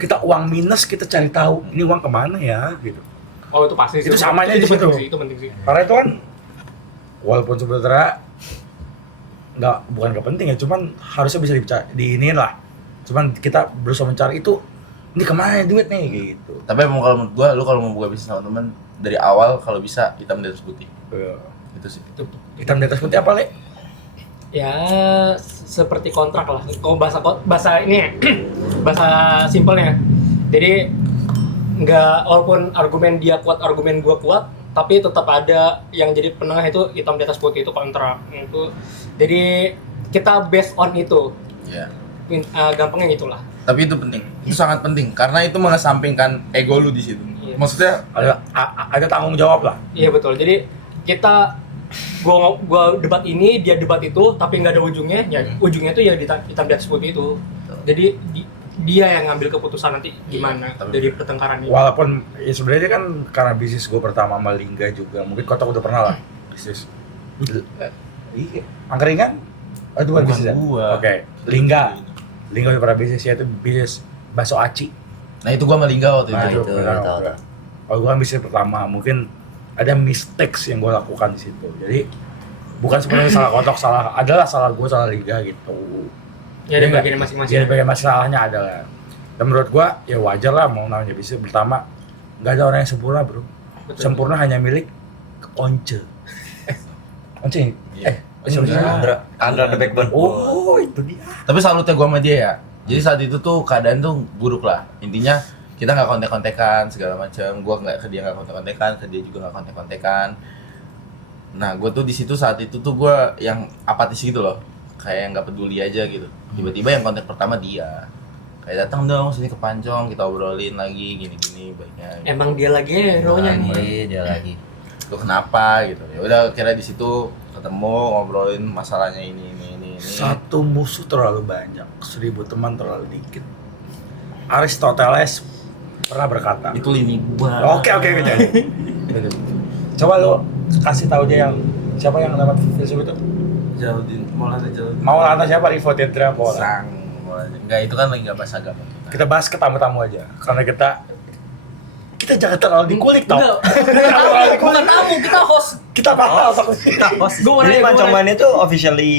Kita uang minus, kita cari tahu ini uang kemana ya gitu. Oh itu pasti sih. Itu samanya di penting situ. sih, itu penting sih. Karena itu kan walaupun sebenarnya bukan gak penting ya, cuman harusnya bisa diinin lah. Cuman kita berusaha mencari itu ini kemana ya duit nih gitu. Tapi emang kalau menurut gua, lu kalau mau buka bisnis sama temen dari awal kalau bisa hitam di atas putih. Itu sih. Hitam di atas putih apa Le? Ya seperti kontrak lah. Kalau bahasa ini ya, bahasa simpelnya. Jadi nggak, walaupun argumen dia kuat, argumen gua kuat, tapi tetap ada yang jadi penengah, itu hitam di atas putih, itu kontrak. Itu jadi kita based on itu. Ya. Gampangnya itulah. Tapi itu penting. Itu sangat penting karena itu mengesampingkan ego lu di situ. Iya. Maksudnya Ada tanggung jawab lah. Iya betul. Jadi kita gua debat ini, dia debat itu, tapi nggak ada ujungnya. Ya ujungnya tuh ya hitam di atas putih itu. Jadi dia yang ngambil keputusan nanti gimana Tapi- dari pertengkaran ini. Walaupun ya sebenarnya kan karena bisnis gue pertama sama Lingga juga, mungkin Kotak udah pernah lah bisnis. Iya, angkringan? Itu bukan Bukan bisnis ya? gua. Oke, Lingga udah pernah bisnis, yaitu bisnis bakso aci. nah itu gua sama Lingga waktu Nah, itu. itu itu, benar. tahu. Kalau gue kan bisnis pertama, mungkin ada mistakes yang gue lakukan di situ. Jadi bukan sebenarnya salah Kotak, adalah salah gue, salah Lingga gitu. Ya ada Jadi bagian masing-masing. Jadi bagian masalahnya adalah. Dan menurut gua ya wajar lah mau namanya bisnis pertama. Nggak ada orang yang sempurna bro. Betul. Sempurna hanya milik Once. Once? Siapa sih? Andra the backbone. Oh itu dia. Tapi salutnya gua sama dia ya. Jadi saat itu tuh keadaan tuh buruk lah. Intinya kita nggak kontek-kontekan segala macam. Gua nggak ke dia nggak kontek-kontekan, ke dia juga nggak kontek-kontekan. Nah, gua tuh di situ saat itu tuh gua yang apatis gitu loh. Kayak yang nggak peduli aja gitu. Tiba-tiba yang kontak pertama dia. Kayak datang dong sini ke Pancong, kita obrolin lagi gini-gini baiknya. Emang dia lagi hero-nya nih. lagi dia lagi. Lu kenapa gitu. Ya udah kira di situ ketemu ngobrolin masalahnya ini. Satu musuh terlalu banyak, 1000 teman terlalu dikit. Aristoteles pernah berkata. Itu lini gua. Oke. Coba lu kasih tahu dia yang siapa yang dapat filsuf itu? Jauhin, Mau lantas siapa? Rivo Tendra Pola. Sang. Enggak, itu kan lagi enggak bahas agama. Kita bahas ke tamu-tamu aja, karena kita jangan terlalu dikulik tau. Bukan tamu, kita host. Kita bakal Kita host. Gua mau Jadi nanya, Pancong gua Man itu officially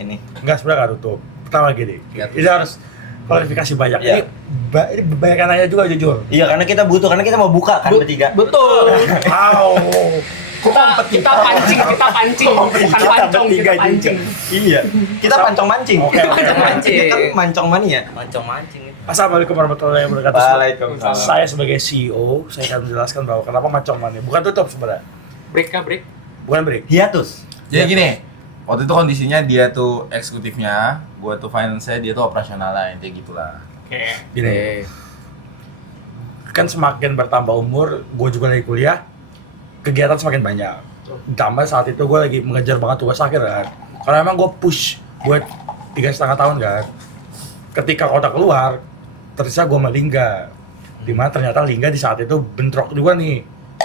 ini. Enggak, sebenarnya nggak tutup. Pertama gini, Lihat. ini harus klarifikasi banyak. Iya. Ini banyak yang nanya juga jujur. Iya, karena kita butuh, karena kita mau buka kan bertiga. Betul. Wow. Kita pancing, bukan pancong, kita pancing. Iya. Kita pancong mancing. Oke. Mancing. Kita kan mancong mania. Mancing-mancing itu. Assalamualaikum warahmatullahi wabarakatuh. Waalaikumsalam. Saya sebagai CEO, saya akan menjelaskan bahwa kenapa Macong Mania bukan tutup sebenarnya. Break. Bukan break. Hiatus. Jadi gini, waktu itu kondisinya dia tuh eksekutifnya, gua tuh finance-nya, dia tuh operasionalnya, intinya gitulah. Oke. Gini. Kan semakin bertambah umur, gue juga lagi kuliah, kegiatan semakin banyak. Ditambah saat itu gue lagi mengejar banget tugas akhir kan. Karena emang gue push buat 3,5 tahun kan. Ketika Kotak keluar, tersisa gue sama Lingga. Dimana ternyata Lingga di saat itu bentrok juga nih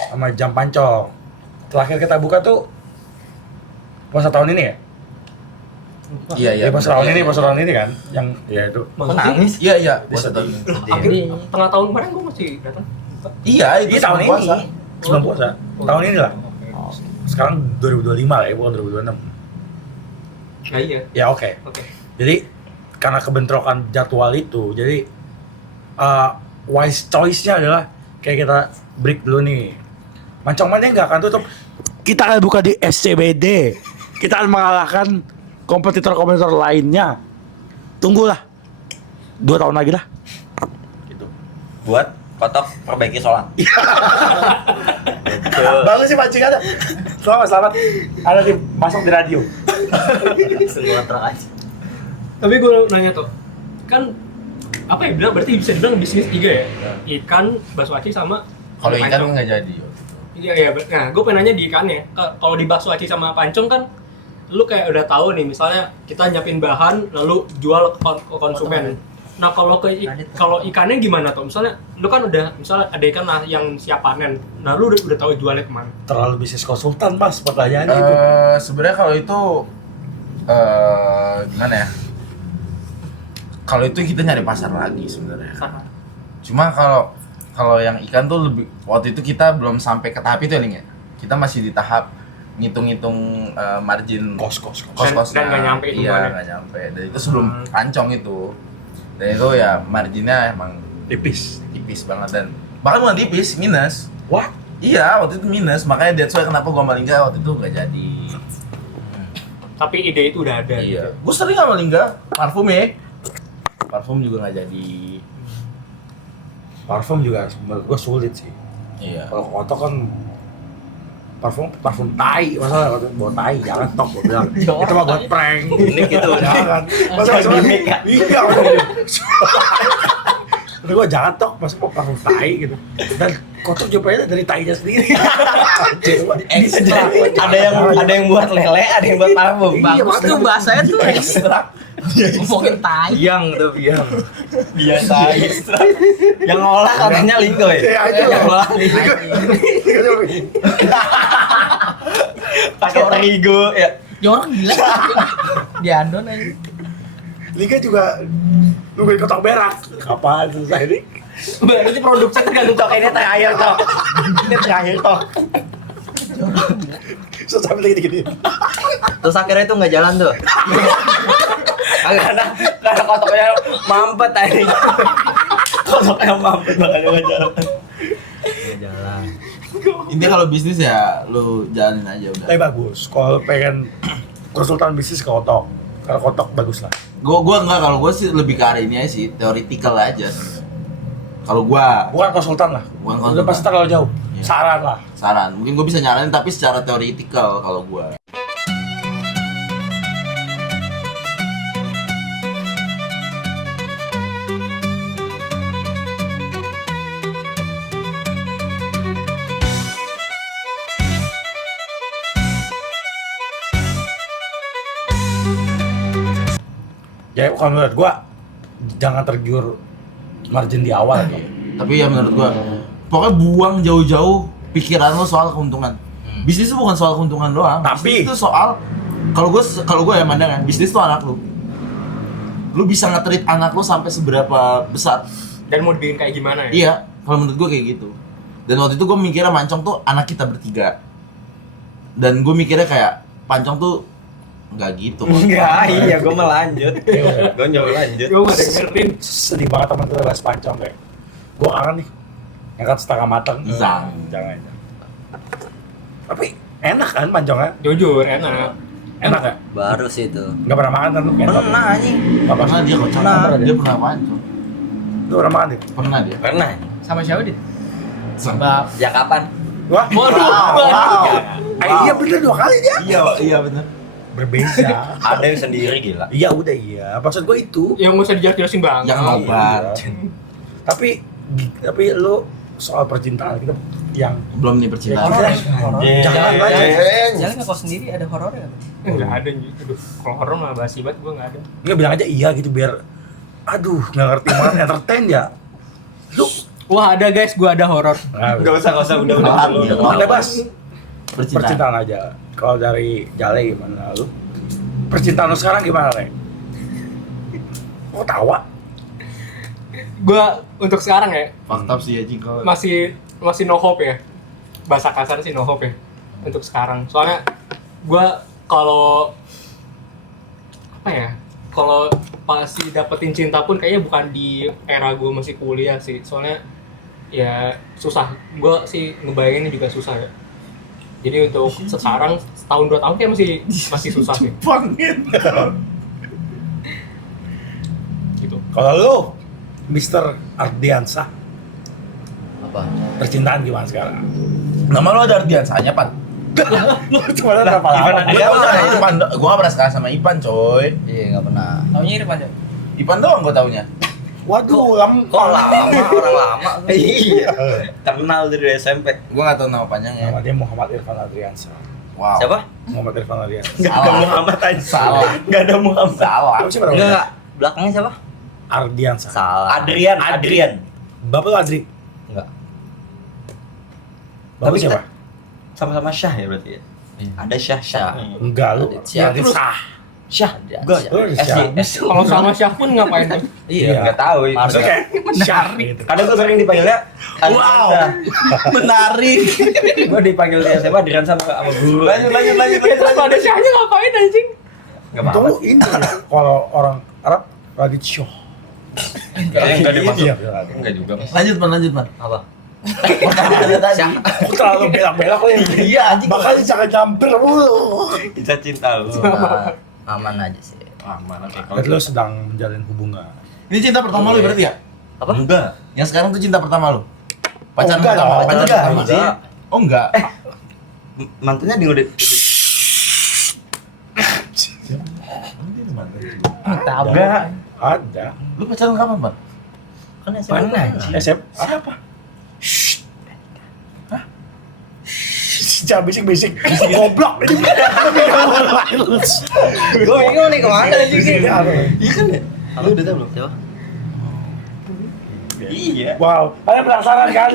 sama Jam Pancong. Terakhir kita buka tuh puasa tahun ini ya? Iya iya. Pas tahun ini kan yang ya itu. Nangis? Iya iya. Puasa tahun ini. Akhirnya tengah tahun kemarin gue masih datang. Iya itu Iya tahun sebelum puasa. ini. Sebelum puasa. Tahun ini lah. Sekarang 2025 lah ya, bukan 2026. Nah iya. Ya oke. Oke. Jadi karena kebentrokan jadwal itu, jadi wise choice-nya adalah kayak kita break dulu nih. Mancong Mania nggak akan tutup. Kita akan buka di SCBD. Kita akan mengalahkan kompetitor-kompetitor lainnya. Tunggulah 2 tahun lagi lah. Gitu. Buat kotok perbaiki sholat. Bagus sih pancingannya. Selamat. Ada di masuk di radio. Semua truk aja. Tapi gue nanya tuh, kan apa ya bilang berarti bisa dibilang bisnis 3 ya? Ikan, bakso aci sama Kalau ikan pancong. nggak jadi. Iya. Nah, gue pengen nanya di ikannya. Kalau di bakso aci sama pancong kan, lu kayak udah tahu nih, misalnya kita nyiapin bahan, lalu jual ke konsumen. Nah, kalau ikannya gimana tuh? Misalnya, lu kan udah, misalnya ada ikan yang siap panen. Nah, lu udah tahu jualnya kemana? Terlalu bisnis konsultan mas pertanyaannya itu. Sebenarnya kalau itu gimana ya? Kalau itu kita nyari pasar lagi sebenarnya. Cuma kalau yang ikan tuh lebih, waktu itu kita belum sampai ke tahap itu ya Ling ya. Kita masih di tahap ngitung-ngitung margin Kos. Dan nggak nyampe itu iya kan ya? nggak nyampe. Dan itu sebelum pancong itu. Dan itu ya marginnya emang Tipis. banget dan bahkan bukan tipis, minus. Wah, Iya waktu itu minus, makanya that's why kenapa gua sama Lingga waktu itu nggak jadi. Tapi ide itu udah ada. Iya, Gitu. gua sering sama Lingga parfum ya. Parfum juga nggak jadi. parfum juga menurut gue sulit sih. Iya. Kalau kotok kan parfum tai, masalah kalau bawa tai jangan tok gue bilang. Itu mah buat prank. Ini gitu udah. Jangan. Masa gimmick ya? Iya. Udah gue jangan tok, masa mau parfum tai gitu. Dan kotok juga dari tainya sendiri. Ada yang buat lele, ada yang buat parfum. Iya, Bagus tuh bahasanya tuh Ekstrak. ngomongin tai. Biasa ekstrak. Yang ngolah katanya Linggo ya. Iya, itu. Yang ngolah Linggo. Pakai terigu ya. Ya orang gila. Diadon aja. Liga juga nungguin kotak berak. Kapan selesai ini? Berarti produksi tergantung tok ini terakhir tok. Ini terakhir tok. Sampai gini-gini. Terus akhirnya itu nggak jalan tuh. Karena kotoknya mampet tadi. Kotoknya mampet makanya nggak jalan. Nggak jalan. Intinya kalau bisnis ya lu jalanin aja udah. Tapi bagus. Kalau pengen konsultan bisnis ke kotok. Kalau kotok bagus lah. Gua enggak, kalau gua sih lebih ke arah ini aja sih, theoretical aja. Kalau gua Bukan konsultan lah. Bukan Udah konsultan. pasti terlalu jauh. Iya. Saran lah. saran, mungkin gua bisa nyaranin tapi secara theoretical kalau gua. Ya kalau menurut gua jangan tergiur margin di awal gitu. Tapi ya menurut gua pokoknya buang jauh-jauh pikiran lo soal keuntungan. Bisnis itu bukan soal keuntungan doang. Tapi- bisnis itu soal kalau gua ya mandangan bisnis itu anak lu. Lu bisa nge-treat anak lu sampai seberapa besar. Dan mau dibikin kayak gimana ya? Iya, kalau menurut gua kayak gitu. Dan waktu itu gua mikirnya Mancong tuh anak kita bertiga. Dan gua mikirnya kayak Pancong tuh nggak gitu. Enggak, iya gue mau lanjut. Gue nyoba lanjut. Gue gak dengerin. Sedih banget teman kita bahas pancong kayak. Gua kangen nih. Yang kan setengah matang. Jangan. Tapi enak kan pancongnya? Jujur, enak. Enak ya? Baru sih itu. Enggak pernah makan kan lu? Pernah anjing. Enggak Pernah dia kocak. Pernah Dia pernah Pancong. Lu pernah makan nih? Pernah dia. Pernah. Sama siapa dit? Sebab Ya kapan? Wah, Wow. iya bener 2 kali dia. Iya benar. Berbeda. Ada yang sendiri gila. Iya udah iya. Maksud gua itu. yang nggak usah dijelasin banget. Yang nobar. Tapi lu soal percintaan kita yang Belum nih percintaan. jangan banget. jalan nggak kau sendiri ada horornya nggak? Nggak ada gitu. Aduh, kalau horor mah basi banget gue nggak ada. Nggak bilang aja iya gitu biar aduh nggak ngerti banget entertain ya. Lu Wah ada guys, gua ada horor. Enggak usah udah. bebas Percintaan. percintaan aja. Kalau dari Jale gimana lu? percintaan lu sekarang gimana, Le? Kok tawa? Gue untuk sekarang ya Fakta sih anjing kalau masih no hope ya. Bahasa kasar sih no hope ya untuk sekarang. Soalnya gue kalau apa ya? Kalau pasti dapetin cinta pun kayaknya bukan di era gue masih kuliah sih. Soalnya ya susah. Gue sih ngebayanginnya juga susah ya. Jadi untuk sekarang setahun 2 tahun kayak masih susah sih. Bangin. Gitu. Kalau lu, Mr. Ardiansa, Apa? percintaan gimana sekarang? Nama lu ada Ardiansanya, Pan? Lu cuma ada apa Ivan lama? Gua tahu itu Pan. Gua enggak pernah suka sama Ipan, coy. Iya nggak pernah. Taunya Irfan ya? Ipan doang gua taunya. Waduh, Kok lempar. lama orang lama? Iya. Kenal dari SMP. Gua enggak tahu nama panjangnya. Nama dia Muhammad Irfan Ardiansa. Wow. Siapa? Muhammad Irfan Ardiansa. Enggak ada Muhammad aja. Salah. Enggak ada Muhammad. Salah. Lu siapa namanya? Enggak. Belakangnya siapa? Ardiansa. Salah. Adrian. Bapak lu Adri. Enggak. Bapak Tapi siapa? Sama-sama Syah ya berarti ya. Ada Syah. Syah. Enggak, lu Aditya. Adit sah. Syah. Ada, Gua Syah. Lu SD. Syah. Kalau sama Syah pun ngapain tuh? Iya. Enggak tahu. Maksudnya kayak Syah gitu. Kadang gue sering dipanggilnya Wow. Menarik. Gue dipanggil di SMA Adrian sama guru. Lanjut. Terus ada Syahnya ngapain anjing? Enggak apa-apa. Tunggu ini kalau orang Arab Radit Syah. Enggak dimasuk. Iya. Enggak juga. Mas. Lanjut, Man. Apa? Pertanyaannya tadi. Syah. Kok terlalu belak-belak lu. Iya, anjing. Makanya jangan nyamper mulu. Kisah cinta lu. Nah, aman aja sih. Aman, oke. Berarti lu sedang menjalin hubungan. Ini cinta pertama lu berarti ya? Apa? Enggak. Yang sekarang tuh cinta pertama lu? Pacaran enggak pertama? dong. Pacaran Enggak, pertama? enggak. Oh enggak. Mantannya di udah Enggak. Ada. Lu pacaran kapan, Pan? Kan SMA. Mana, anjing? SM siapa? Jangan bisik-bisik. Goblok. Gue bingung nih kemana anjing sih. Iya kan ya? Lu udah tahu belum? Siapa? Iya. Wow, kalian penasaran kan?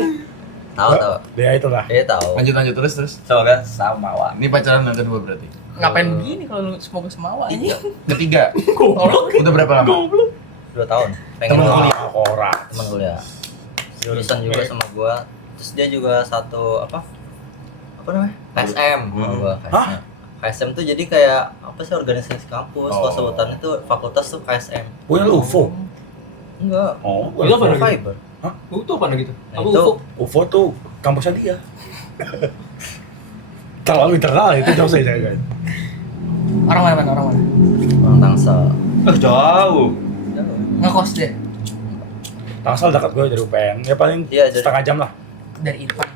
Tahu. Ya itulah. Dia tahu. Lanjut terus. Semoga sama Wak. Ini pacaran yang kedua berarti. Ngapain begini kalau lu semoga semawa ini? Ketiga. Udah berapa lama? 2 tahun. Pengen Temen gua- kuliah. Korak. Temen kuliah. Jurusan juga sama gua. Terus dia juga satu apa namanya? KSM sama gua. KSM. KSM tuh jadi kayak apa sih organisasi kampus. Kalau Oh. sebutannya tuh fakultas tuh KSM. Punya lu UFO. Enggak. Oh, Itu apa gitu? Fiber. Itu apa gitu? Nah, Apa itu UFO? UFO tuh kampusnya dia. Terlalu internal itu jauh saya jangan. Orang mana? orang Tangsel. Jauh. Ngekos deh Tangsel dekat gue dari UPN. Ya paling Iya, dari- setengah jam lah. dari Irfan.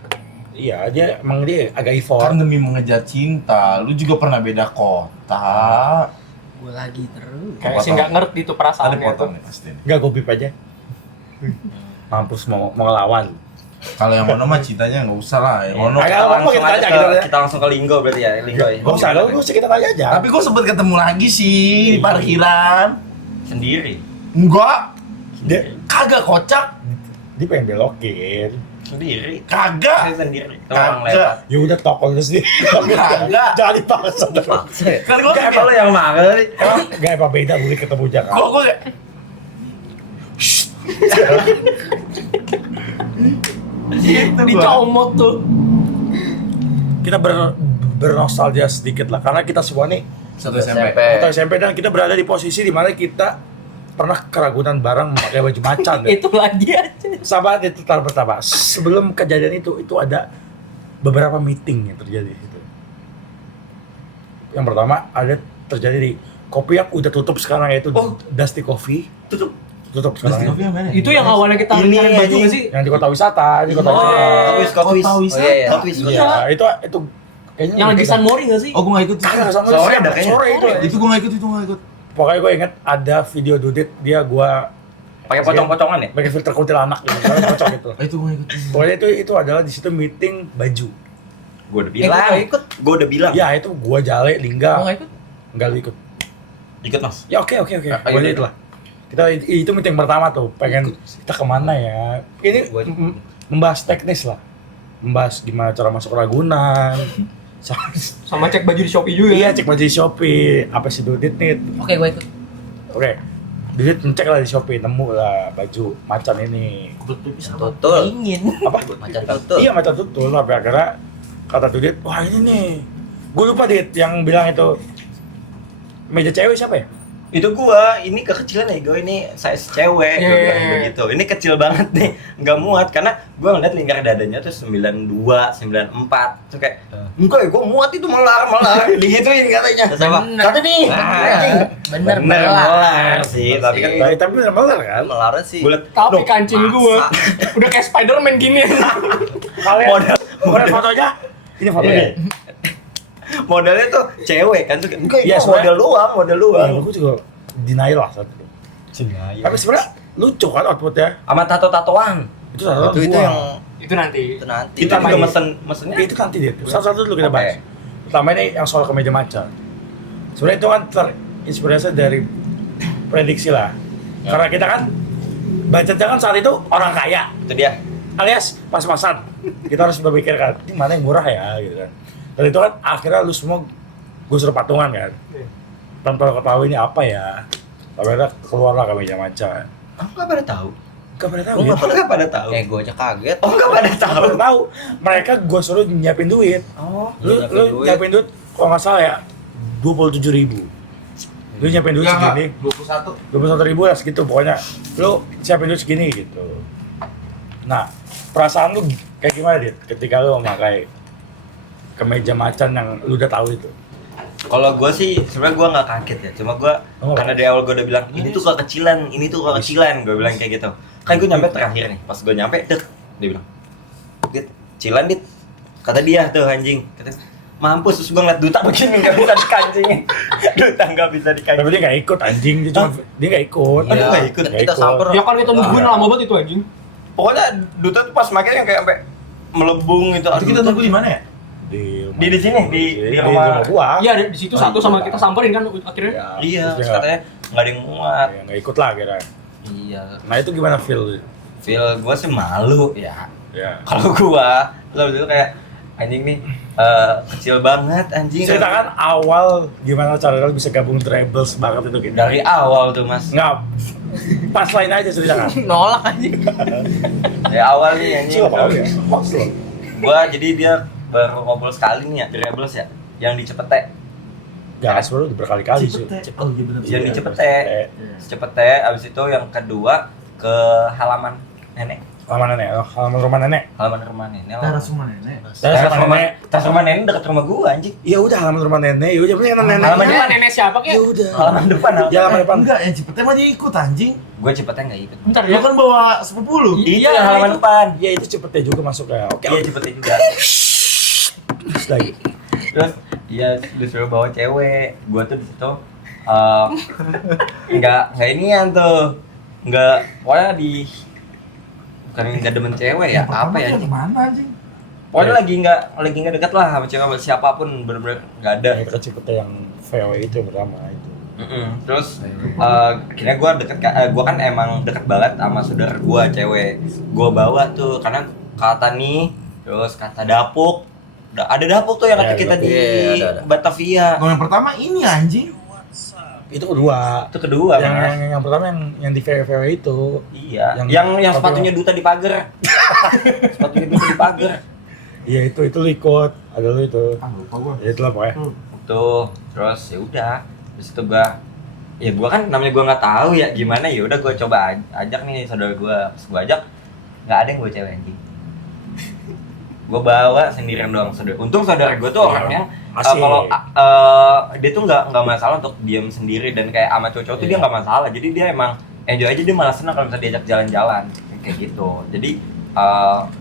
Iya, dia emang dia agak Kan effort. demi mengejar cinta, lu juga pernah beda kota. Gue lagi terus. Kayak sih nggak ngerti tuh Ada perasaannya tuh. potong nih pasti. Enggak, gue bip aja. Mampus mau ngelawan. Kalau yang Mono mah cintanya nggak usah lah. Yang Mono. Agak apa kita tanya gitu ya. Kita langsung ke Linggo berarti ya, Linggo ya. Gak usah, gak usah kita tanya aja. Tapi gue sempet ketemu lagi sih di parkiran. Sendiri. Enggak, dia kagak kocak. pengen belokin. Sendiri. Kagak. Saya sendiri. Itu orang Kagak. lewat. Ya udah tokol lu sendiri. Kagak. Jangan dipaksa. Paksa ya? Kan gue Kayak apa lu yang marah tadi? Emang gak apa beda boleh ketemu Jakarta. gue kayak gitu gua. Dicomot tuh. Kita bernostalgia sedikit lah karena kita semua nih Satu SMP. atau SMP dan kita berada di posisi di mana kita pernah keragunan bareng memakai baju macan. ya. Itu lagi aja. Sahabat itu tar pertama. Sebelum kejadian itu ada beberapa meeting yang terjadi itu. Yang pertama ada terjadi di kopi yang udah tutup sekarang yaitu Dusty Coffee. Tutup. Tutup sekarang. Pasti kopi yang mana? Itu yang awalnya kita Ini cari baju anjing. nggak sih? Yang di kota wisata, di kota Oh, wisata. Kotwis, Kotwis. Kota Oh wisata. iya, iya. Kotwis. Iya, itu kayaknya Yang lagi San Mori nggak sih? Oh, gue nggak ikut. Kagak, sama Sore ada kayaknya. Sore itu. Itu gue nggak ikut. Pokoknya gue inget ada video Dudit dia gua Pakai pocong-pocongan ya? pakai filter kuntilanak gitu, kan kocok gitu. Itu gue nggak ikut. Pokoknya itu adalah di situ meeting baju. Gue udah bilang. Gue udah bilang. Ya itu gua Jale, Gue Lingga, nggak ikut. enggak lu ikut. Ikut mas. Ya oke. Ayo, Pokoknya ayo. itulah. Kita itu meeting pertama tuh, pengen kita kemana ya? Ini membahas teknis lah, membahas gimana cara masuk Ragunan, Sama cek baju di Shopee juga. Iya, cek baju di Shopee. Apa sih Dudit nih? Oke, gue ikut. Oke. Dudit ngecek lah di Shopee, nemu lah baju macan ini. Kebelet pipis apa? Tutul. Ingin. Apa? Macan tutul. Iya, macan tutul. Sampai akhirnya kata Dudit, wah ini nih. Gue lupa Dit yang bilang itu meja cewek siapa ya? Itu gua, ini kekecilan ya gue ini size cewek, gua bilang Yeah. begitu. Ini kecil banget nih, nggak muat karena gua ngeliat lingkar dadanya tuh 92, 94. Terus kayak, enggak ya, gua muat itu melar, digituin katanya. Terus apa? Kata nih, anjing. Bener melar sih, tapi kan Tapi bener bener kan? Melarnya sih. gua liat, Tapi loh, kancing gua udah kayak Spider-Man gini. Kalian Model- fotonya? Ini fotonya. Iya. Modelnya tuh cewek kan, tuh kayak, enggak Iya, itu model doang. Gue juga denial lah saat itu. Tapi sebenarnya lucu kan outputnya. Sama tato-tatoan. Itu satu Itu yang Itu nanti. itu nanti. Kita juga main. mesennya. Itu nanti dia. Satu-satu dulu kita Oke. bahas. Pertama ini yang soal kemeja macan. Sebenarnya itu kan terinspirasi dari prediksi lah. Karena kita kan budgetnya kan saat itu orang kaya, Itu dia. alias pas-pasan. Kita harus berpikir kan, ini mana yang murah ya gitu kan. Dan itu kan akhirnya lu semua gue suruh patungan kan. Tanpa ketahui ini apa ya. Akhirnya keluarlah kemeja macan. Aku nggak pada tahu. Gak pada tahu Oh, ya. nggak pada tahu. Kayak gue aja kaget. Oh, nggak pada Gak tahu. pada tahu. Mereka gue suruh nyiapin duit. Oh. Lu nyiapin duit kalau nggak salah ya 27.000. Lu nyiapin duit Enggak, segini, 21. 21.000 lah segitu pokoknya. Lu siapin duit segini gitu. Nah, perasaan lu kayak gimana Dit ketika lu memakai kemeja macan yang lu udah tahu itu? Kalau gue sih sebenarnya gue nggak kaget ya, cuma gue Oh. karena dari awal gue udah bilang ini tuh kekecilan, gue bilang kayak gitu. Kayak gue nyampe terakhir nih, pas gue nyampe, dek, dia bilang, Dit, cilan Dit, kata dia tuh anjing, kata mampus, terus gue ngeliat duta begini nggak bisa dikancingin, duta nggak bisa Tapi dikancingin. dia nggak ikut anjing, dia nggak ikut. Aduh, nggak ikut. Nggak Kita ikut. samper. Ya kan kita nungguin lama banget itu anjing. Pokoknya duta tuh pas makin yang kayak sampai melebung gitu. Itu kita nunggu di mana ya? Di sini, di rumah. gua. Iya, di situ satu sama kita samperin kan akhirnya. Ya, Iya, terus terus dia katanya nggak ada yang muat. ya, nggak ikut lah kira. Iya. Nah itu gimana feel? Feel gue sih malu ya. Ya. Kalau gua, terus itu kayak anjing nih kecil banget anjing. Ceritakan awal gimana cara lu bisa gabung Tribbles banget itu gitu. Dari awal tuh mas. Nggak, pas lain aja ceritakan. Nolak aja. Dari awal nih anjing. Cil apa ya? Hoax loh. Gua jadi dia baru ngobrol sekali nih ya di Rebels ya, yang di Cepete. Gas baru berkali-kali sih. Cipete. Oh iya bener. Yang di Cepete. Cepete, abis itu yang kedua ke halaman nenek, Halaman nenek, halaman rumah nenek. halaman rumah nenek lah. Teras rumah nenek. Teras rumah nenek dekat rumah gua anjing. Ya udah halaman rumah nenek. Ya udah bener nenek. Halaman Ini nenek siapa Ya kek? udah. Halaman depan. Ya halaman depan. Enggak, yang Cipete mah dia ikut anjing. Gua Cepete nggak ikut. Bentar Lu ya. kan bawa sepupu lu. Itu Iya, yang halaman itu. depan. Ya itu cepetnya juga masuk ya. Oke. Iya Cepete juga. Terus lagi. Terus dia disuruh bawa cewek, gua tuh di situ nggak inian tuh, nggak pokoknya bukan nggak demen cewek ya, apa ya? Gimana anjing? Pokoknya lagi nggak dekat lah sama cewek sama siapapun, bener-bener nggak ada. Ya itu cepetnya yang VW itu yang pertama itu. Terus akhirnya gua kan emang deket banget sama saudara gua cewek, gua bawa tuh karena kata nih, terus kata Dapuk. Ada Dapuk tuh yang kata Ya, kita di ada. Batavia. Kalau yang pertama ini anjing. Itu kedua. Itu kedua, yang, Mas. yang pertama yang di VW itu. Iya, Yang- yang sepatunya duta di pagar. Sepatunya duta di pagar. Iya itu lu ikut. Ada lu itu. Ah lupa gua. Ya itulah pokoknya. Tuh, terus ya udah. Terus itu gua kan namanya gua nggak tahu ya gimana, ya udah gua coba ajak nih saudara gua. Pas gua ajak nggak ada yang gua cewek anjing. Gua bawa sendirian doang saudara. Untung saudara gua tuh orangnya Asik. kalau dia tuh nggak masalah untuk diam sendiri dan kayak sama cowok tuh dia nggak masalah. Jadi dia emang enjoy aja, dia malah senang kalau misalnya diajak jalan-jalan kayak gitu. Jadi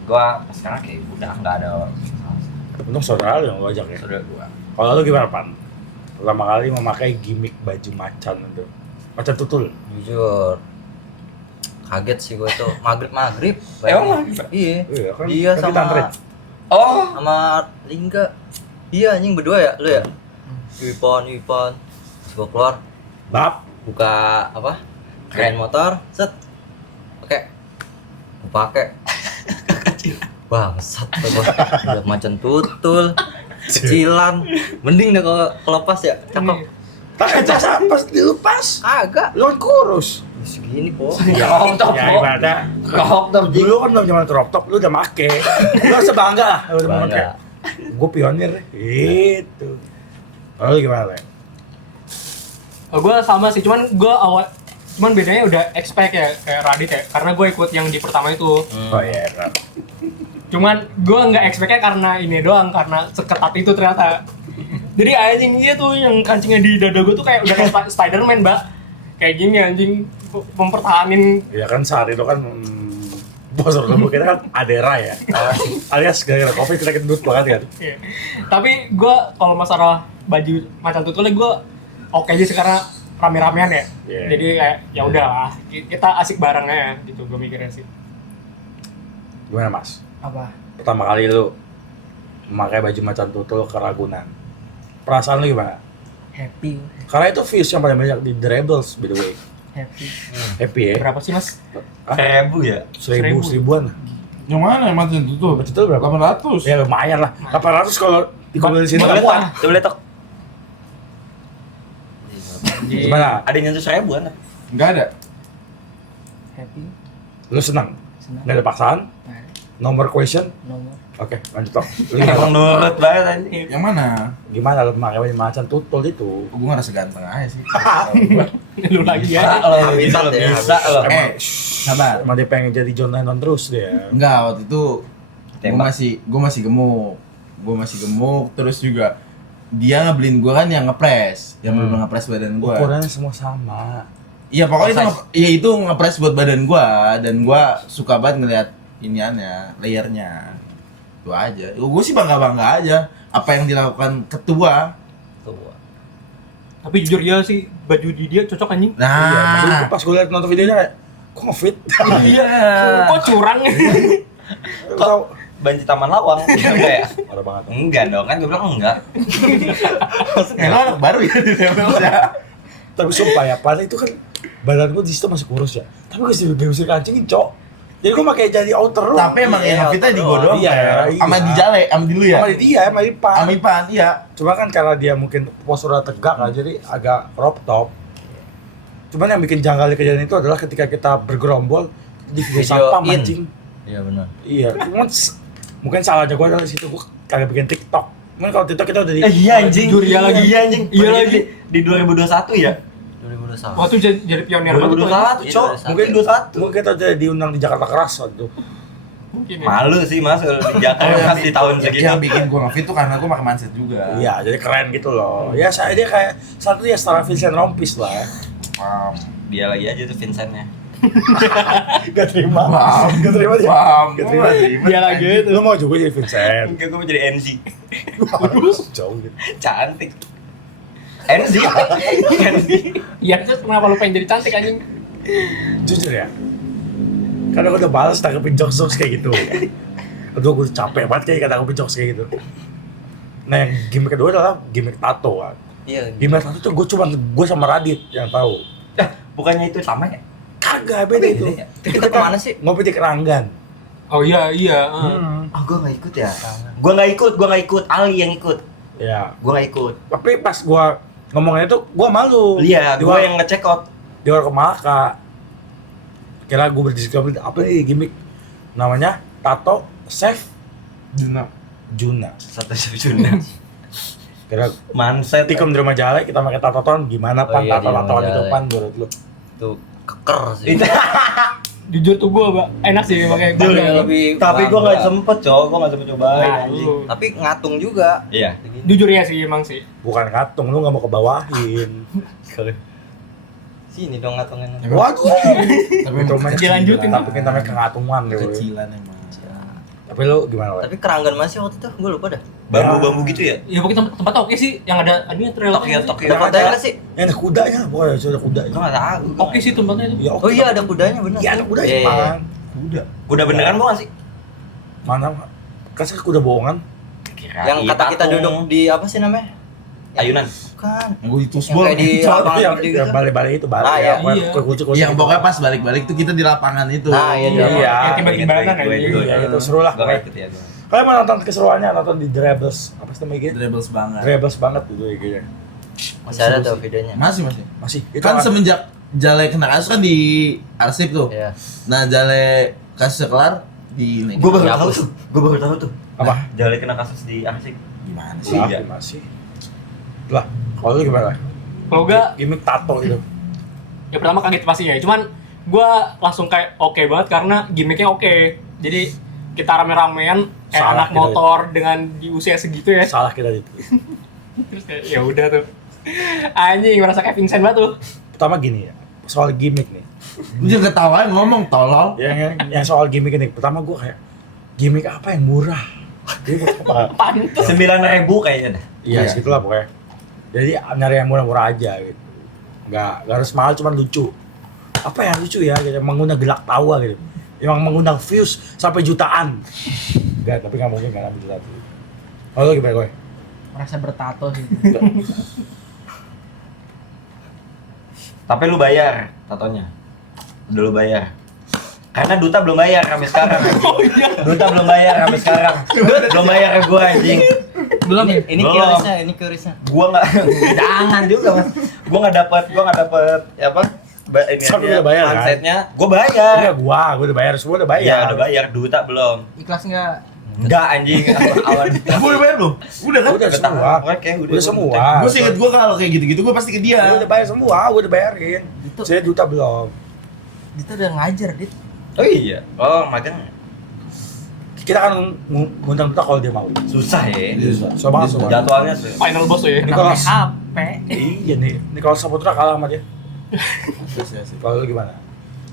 gua pas sekarang kayak udah nggak ada masalah Untung saudara lu yang lu ajak ya. saudara gua. Kalau lu gimana Pan? Pertama kali memakai gimmick baju macan itu. Macan tutul. Jujur. Kaget sih gue tuh. Maghrib. Emang Iya. Iya kan. Dia kan kita antri. Oh, sama Lingga. Iya anjing berdua ya, lu ya? Wipon. Coba keluar, Bab. buka apa? Keren motor, set. Pakai. Bangsat tuh gua. Udah macan tutul. kecilan. Mending deh kalau kelepas ya, cakep. Tak cas apa dilepas? Kagak. Lu kan kurus. Segini po. Crop top, Ya Po. ibaratnya Crop top, Jing. dulu kan belum zaman crop top, lu udah make. Lu harus bangga lah, lu udah make. Bangga. Gue pionir itu. Lalu gimana? Le? Gue sama sih, cuman bedanya udah expect ya kayak Radit ya, karena gue ikut yang di pertama itu. Oh iya kan. Cuman gue nggak expect-nya karena ini doang, karena seketat itu ternyata. Jadi anjing dia tuh yang kancingnya di dada gue tuh kayak udah kayak Spider-Man, Mbak. Kayak gini anjing mempertahanin. Ya kan saat itu kan bos tubuh kita kan Adera ya. Alias gara-gara Covid kita gendut banget kan. Iya. Tapi gue kalau masalah baju macan tutulnya gue oke aja sih karena rame-ramean ya. Iya. Jadi kayak ya udahlah, kita asik bareng aja gitu gue mikirnya sih. Gimana Mas? Apa? Pertama kali lu memakai baju macan tutul ke Ragunan, perasaan lu gimana? Happy. Karena itu views yang paling banyak di The Rebels by the way. Happy. Happy ya? Berapa sih mas? Hah? 1000 ya? Seribuan. Yang mana yang macam itu tuh? Betul berapa? 800. Ya lumayan lah. 800 kalau dikumpulin sini Coba kan lihat, muat. coba lihat, Tok. Gimana? Ada yang nyentuh 1000 kan? Enggak ada. Happy. Lu senang? Senang. Nggak ada paksaan? Nah, Nomor question? nomor. Oke, lanjut Tok. Lu Emang gimana? nurut banget anjing. Yang mana? Gimana lu memakai baju macan tutul itu? Gue ngerasa ganteng aja sih. Lu lagi Bisa ya? lo, Habitat ya, bisa lo. Sabar. Emang dia pengen jadi John Lennon terus dia. Enggak, waktu itu gue Tembak. masih gemuk. Gue masih gemuk, terus juga dia ngebeliin gue kan yang ngepres, yang bener ngepres badan gue. Ukurannya semua sama. Iya pokoknya itu, Size. iya itu ngepres buat badan gue, dan gue suka banget ngeliat iniannya, layernya. Itu aja. Gue sih bangga aja apa yang dilakukan ketua. Tuh. Tapi jujur ya sih, baju di dia cocok anjing. Iya, maksud Nah, gua pas gue liat nonton videonya kayak, kok nge-fit? iya. Kok curang? Kok Banci Taman Lawang gitu kayak. parah banget. Enggak dong, kan gue bilang enggak. Lo anak baru ya di Rebels ya. Tapi sumpah ya, padahal itu kan badan gue di situ masih kurus ya. Tapi gue bisa kancingin, Cok. Jadi gue pakai jadi outer Tapi emang yang ngefitnya di gue doang. Iya, Fer. iya. Sama di Jale, sama di lu ya. sama dia, sama Ipan. Sama Ipan, iya. Cuma kan karena dia mungkin posturnya tegak kan, jadi agak crop top. Cuman yang bikin janggal di kejadian itu adalah ketika kita bergerombol di video sampah Videoin. mancing. Iya benar. Iya, cuman mungkin salahnya gue adalah di situ gue kagak bikin TikTok. Cuman kalau TikTok kita udah di Iya anjing. Jujur, iya lagi. Iya anjing. Iya Padahal lagi. Di 2021 ya? 2021. Waktu jadi pionir banget tuh. 2021, Cok. Iya, Mungkin 21. mungkin kita udah diundang di Jakarta Keras waktu itu. Mungkin ya. Malu sih Mas kalau di Jakarta di tahun segitu. Yang bikin gue ngefit tuh karena gue pakai mindset juga. Iya, jadi keren gitu loh. Ya saya dia kayak satu ya setara Vincent Rompis lah. Paham. Dia lagi aja tuh Vincentnya. Gak terima. Paham. Gak terima dia. Paham. Gak terima. Dia lagi itu. Lu mau juga jadi Vincent? Enggak, gue mau jadi NZ. Jauh gitu. Cantik. NZ. NZ. Iya, terus kenapa lu pengen jadi cantik anjing? Jujur ya. Karena gue udah balas tanggepin jokes kayak gitu. Aduh gue capek banget kayak tanggepin jokes kayak gitu. Nah yang gimmick kedua adalah gimmick tato kan. Iya. Gimmick tato tuh gue sama Radit yang tahu. Bukannya itu sama ya? Kagak beda itu. Beda ya? Kita kemana sih? Ngopi di Keranggan. Oh iya, iya. Oh, gue nggak ikut ya. Gue nggak ikut. Ali yang ikut. Ya. Gue nggak ikut. Tapi pas gue ngomongnya itu gue malu. Iya, Di gue war- yang ngecek out. di warung Malaka. Kira gue berdiskusi apa nih gimmick namanya tato chef Juna. Juna. Satu Juna. Kira Manset. tikum di rumah Jale kita pakai tato-tatoan gimana pan iya, di rumah tato-tatoan itu Jale. pan menurut lu? Tuh keker sih. Itu. Jujur tuh gue enak sih pakai Jujur, bangga. lebih Tapi gue nggak bangga. sempet, cowok. Gue nggak sempet cobain. Nah, anjing. lu. Tapi ngatung juga. Iya. Jujur ya sih emang sih. Bukan ngatung, lu nggak mau kebawahin. Sini dong ngatungin. Waduh. Tapi Itu emang mah Dilanjutin. Tapi kita main kengatungan deh. woy. kecilan emang. Tapi lu gimana, Woy? Tapi Keranggan masih waktu itu gue lupa dah. Bambu-bambu gitu ya? Ya pokoknya tempat oke sih, yang ada trail. Tokyo. Ada fotonya nggak sih? Yang ada kudanya, pokoknya sudah ada kuda. Gue nggak tahu. Oke sih tempatnya itu. Ya, Oh iya ada kudanya benar. Iya ada kuda Iya, sih, iya. Pan. Kuda. Udah beneran mau nggak sih? Mana? Kasih kuda bohongan. Yang kata kita duduk di apa sih namanya? Ayunan. Bukan. Gue itu Yang kayak di lapangan yang gede gitu. balik-balik itu balik. Ah, ya, iya. kunci-kunci Yang gitu. pokoknya pas balik-balik tuh kita di lapangan itu. Nah, iya, Iya. Yang tiba-tibanan Gue anjing. ikut. Iya, itu seru lah. Gue nggak ikut ya. Kalian mau nonton keseruannya, nonton di Dribbles apa sih namanya gitu? Dribbles banget. Dribbles banget gitu ya kayaknya. Masih ada tuh videonya. Masih. Masih. Kan semenjak Jale kena kasus kan di arsip tuh. Iya. Nah, Jale kasusnya kelar di Gue baru tahu Dihapus. tuh. Gue baru tahu tuh. apa? Jale kena kasus di Arsik. gimana Sih, sih? masih. Lah, kalau lu gimana? Kalau gak, Gimik tato gitu. ya pertama kaget pasti ya. Cuman gue langsung kayak oke banget karena gimmicknya oke. Jadi kita rame-ramean kayak Salah anak kita. motor dengan di usia segitu ya. Salah kita itu. Terus kayak ya udah tuh. Anjing merasa kayak Vincent banget tuh. Pertama gini ya, soal gimmick nih. Lu jangan ketawain ngomong tolol. Yang soal gimmick ini, pertama gue kayak gimmick apa yang murah? Gimmick apa? Pantes. 9.000 kayaknya dah. Iya, Iya. segitulah pokoknya. Jadi nyari yang murah-murah aja gitu. Nggak harus mahal, cuman lucu. Apa yang lucu ya? Gitu. Mengundang gelak tawa gitu. Yang mengundang views sampai jutaan. Enggak, tapi nggak mungkin kan ambil jutaan. Kalau lu gimana gue? Merasa bertato sih. Tapi lu bayar tatonya. Udah lu bayar. Karena Duta belum bayar sampai sekarang. Duta belum bayar sampai sekarang. Belum bayar ke gua anjing. Belum ya? Ini Belum. QRIS-nya, ini QRIS-nya. Gua enggak jangan juga, Mas. Gua enggak dapat ya apa? Ini Sampai aja, udah bayar, kan? handsetnya. Gua bayar. Iya, gue udah bayar, semua udah bayar. Iya, udah bayar. Duta belum. Ikhlas nggak? Enggak anjing. Awan. Gua udah bayar belum? Udah kan? Udah semua. Oke, Udah semua. Gua sih inget gua kalau kayak gitu-gitu gua pasti ke dia. Gue udah bayar semua, gue udah bayarin. Itu. Saya duta belum. Dia tuh udah ngajar, Dit. Oh iya. Oh, magang Kita akan ngundang duta kalau dia mau. susah ya. So banget semua. Jadwalnya susah. Final boss tuh ya. Nicholas. HP. Iya nih, Nicholas Saputra kalah sama dia. Kalau lu gimana?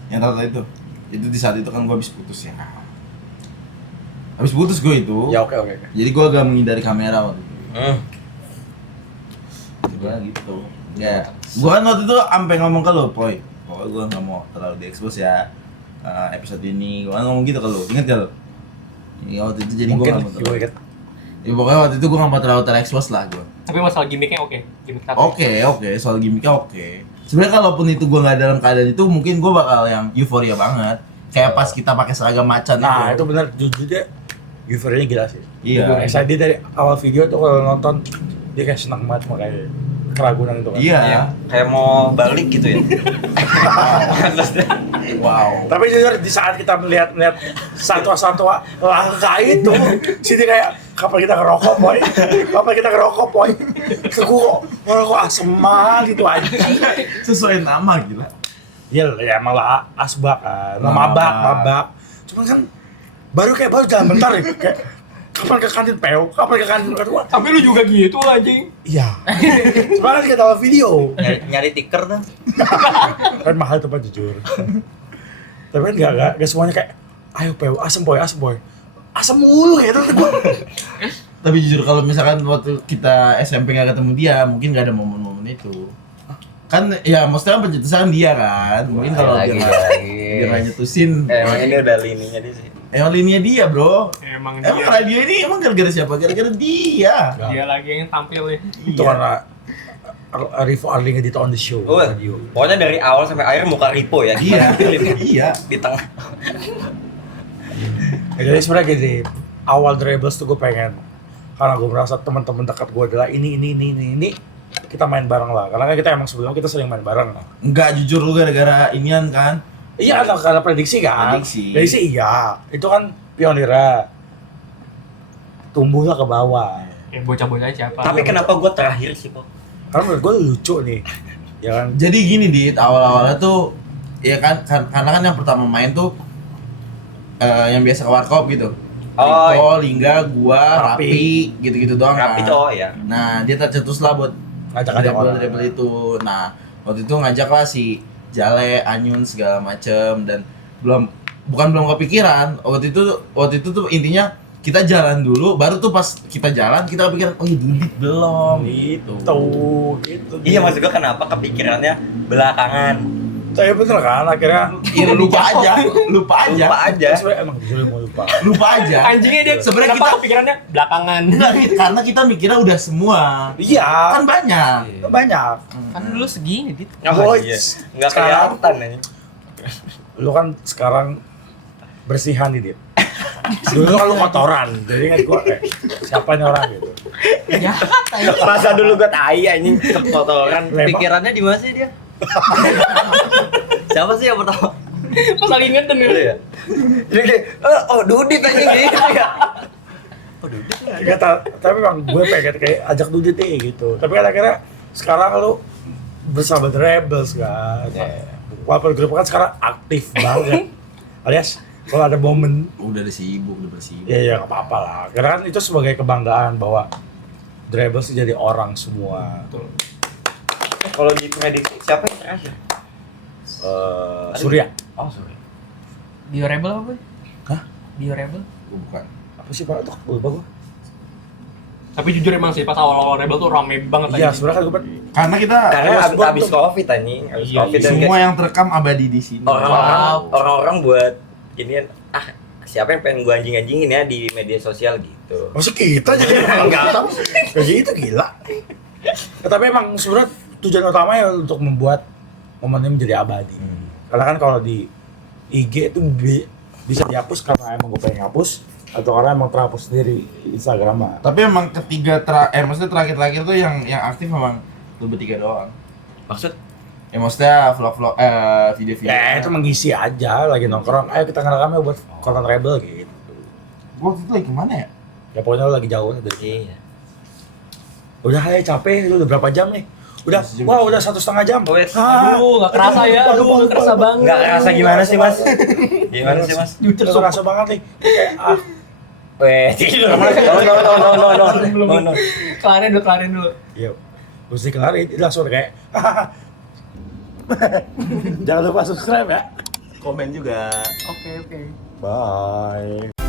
Yang tato itu di saat itu kan gua habis putus ya. Habis putus gua itu. Ya oke. Jadi gua agak menghindari kamera waktu itu. Hmm. Gua gitu. Ya, gua kan waktu itu sampai ngomong ke lu, Poy. Pokoknya gua nggak mau terlalu diekspos ya. Episode ini gua kan ngomong gitu ke lu. Ingat gak lu? Iya waktu itu jadi gua Mungkin nggak mau gue terlalu. inget. Ya pokoknya waktu itu gua nggak mau terlalu terekspos lah gua. Tapi masalah gimmicknya oke. Gimmick tato. Oke, soal gimmicknya oke. Sebenarnya kalaupun itu gua nggak dalam keadaan itu, mungkin gua bakal yang euforia banget. Kayak pas kita pakai seragam macan Nah itu benar, jujur dia euforia gila sih. Iya. Gue excited dari awal video tuh kalau nonton dia kayak senang banget makanya keragunan itu kan. Iya. Kayak mau balik gitu ya. Wow. Tapi jujur di saat kita melihat satwa-satwa langka itu, sini kayak kapan kita ngerokok boy, ke gua ngerokok asema gitu aja. Sesuai nama gila. Iya ya emang lah asbak kan, mabak. Cuman kan baru jalan bentar ya, kayak kapan ke kantin PO, kapan ke kantin kedua. Tapi lu juga gitu anjing. Iya. Cuman kan kita tahu video, Nyari tiker tuh. kan mahal tuh Pak jujur. Tapi kan nggak semuanya kayak ayo PO, asem boy, asem mulu gitu tuh gua. Tapi jujur kalau misalkan waktu kita SMP nggak ketemu dia, mungkin nggak ada momen-momen itu. Kan ya maksudnya kan pencetusan dia kan. Mungkin kalau dia nggak nyetusin, Emang ini udah lininya dia sih. emang linia dia bro. Emang Emang dia. radio ini emang gara-gara siapa? Gara-gara dia. Dia lagi yang tampil ya. Itu karena Rivo Arling edit on the show. Oh, pokoknya dari awal sampai akhir muka Ripo ya. Iya, iya. Di tengah. Ya, jadi sebenarnya gini, awal Dribbles tuh gue pengen karena gue merasa teman-teman dekat gue adalah ini kita main bareng lah karena kan kita emang sebelumnya kita sering main bareng. Enggak jujur lu gara-gara inian kan. Iya karena prediksi kan. Prediksi. Iya, itu kan pionirnya tumbuhlah ke bawah. Ya bocah-bocah siapa? Tapi kenapa gua terakhir sih, Pok? Karena menurut gue lucu nih, ya kan. Jadi gini Dit, awal-awalnya tuh ya kan karena kan yang pertama main tuh yang biasa ke warkop gitu. Oh, Riko, Lingga, gua, Rapi, gitu-gitu doang Rapi kan. cowok ya. Nah, dia tercetus lah buat Ngajak-ngajak orang. dribble itu. Nah, waktu itu ngajak lah si Jale, Anyun segala macem dan bukan belum kepikiran. Waktu itu tuh intinya kita jalan dulu, baru tuh pas kita jalan kita kepikiran, oh iya Dudit belum gitu. Gitu. Iya, maksud gua kenapa kepikirannya belakangan. Saya bener kan akhirnya Ya, lupa aja. Lupa aja. sebenarnya emang jujur mau lupa. Lupa aja. Anjingnya dia Sebenarnya kenapa kita- kepikirannya belakangan. Enggak, karena kita mikirnya udah semua. Iya, Kan banyak. banyak. Kan dulu segini, Dit. Oh, Boy, iya. Enggak sekarang- kelihatan aja. Lu kan sekarang bersihan nih, Dit. Dulu kan lu kotoran, jadi kan gua kayak siapa nih orang gitu. Jahat aja. Masa dulu gua tai anjing kotoran. Pikirannya di mana sih dia? Siapa sih yang pertama? Pas lagi ngeden ya. Iya. Jadi kayak, oh Dudit anjing gitu ya. Enggak, tapi bang gue pengen kayak ajak Dudit deh gitu. Tapi kan akhirnya sekarang lu bersama The Rebels kan. Walaupun grup kan sekarang aktif banget. Alias kalau ada momen, Udah sibuk, udah bersibuk. ya nggak apa-apa lah. Karena kan itu sebagai kebanggaan bahwa The Rebels jadi orang semua. Kalau diprediksi siapa yang terakhir? Surya. Oh, sorry. Bio Rebel apa? Hah? Bio Rebel? Bukan. Apa sih Pak? Tuh, lupa gue. Tapi jujur emang sih pas awal-awal Rebel tuh rame banget Iya, aja. sebenarnya kan gue Karena kita Karena Mas Bob abis tuh. Covid anjing, abis Iya, Covid dan semua kayak yang terekam abadi di sini. orang-orang buat ini siapa yang pengen gua anjing-anjingin ya di media sosial gitu. Maksud kita jadi enggak tahu. Jadi itu gila. Ya, tapi emang sebenarnya tujuan utamanya untuk membuat momen ini menjadi abadi. Karena kan kalau di IG itu bisa dihapus karena emang gue pengen hapus atau karena emang terhapus sendiri Instagram mah. Tapi emang maksudnya terakhir-terakhir tuh yang aktif memang lu bertiga doang. Maksud Ya maksudnya vlog-vlog video-video. Ya itu mengisi aja lagi nongkrong. Ayo kita ngerekam ya buat konten Rebel gitu. Gua waktu itu lagi kemana ya? Ya pokoknya lo lagi jauh dari. iya. Udah capek, lu udah berapa jam nih? Udah, Masih jam. wah udah 1,5 jam. Wes. Aduh, nggak kerasa ya. Aduh, nggak kerasa banget. Enggak kerasa gimana sih, Mas? Gimana sih, Mas? Jujur kerasa banget nih. Kayak Weh, tidur. No. Kelarin dulu. iya. Mesti kelarin, langsung kayak jangan lupa subscribe ya. Komen juga. Oke. Bye.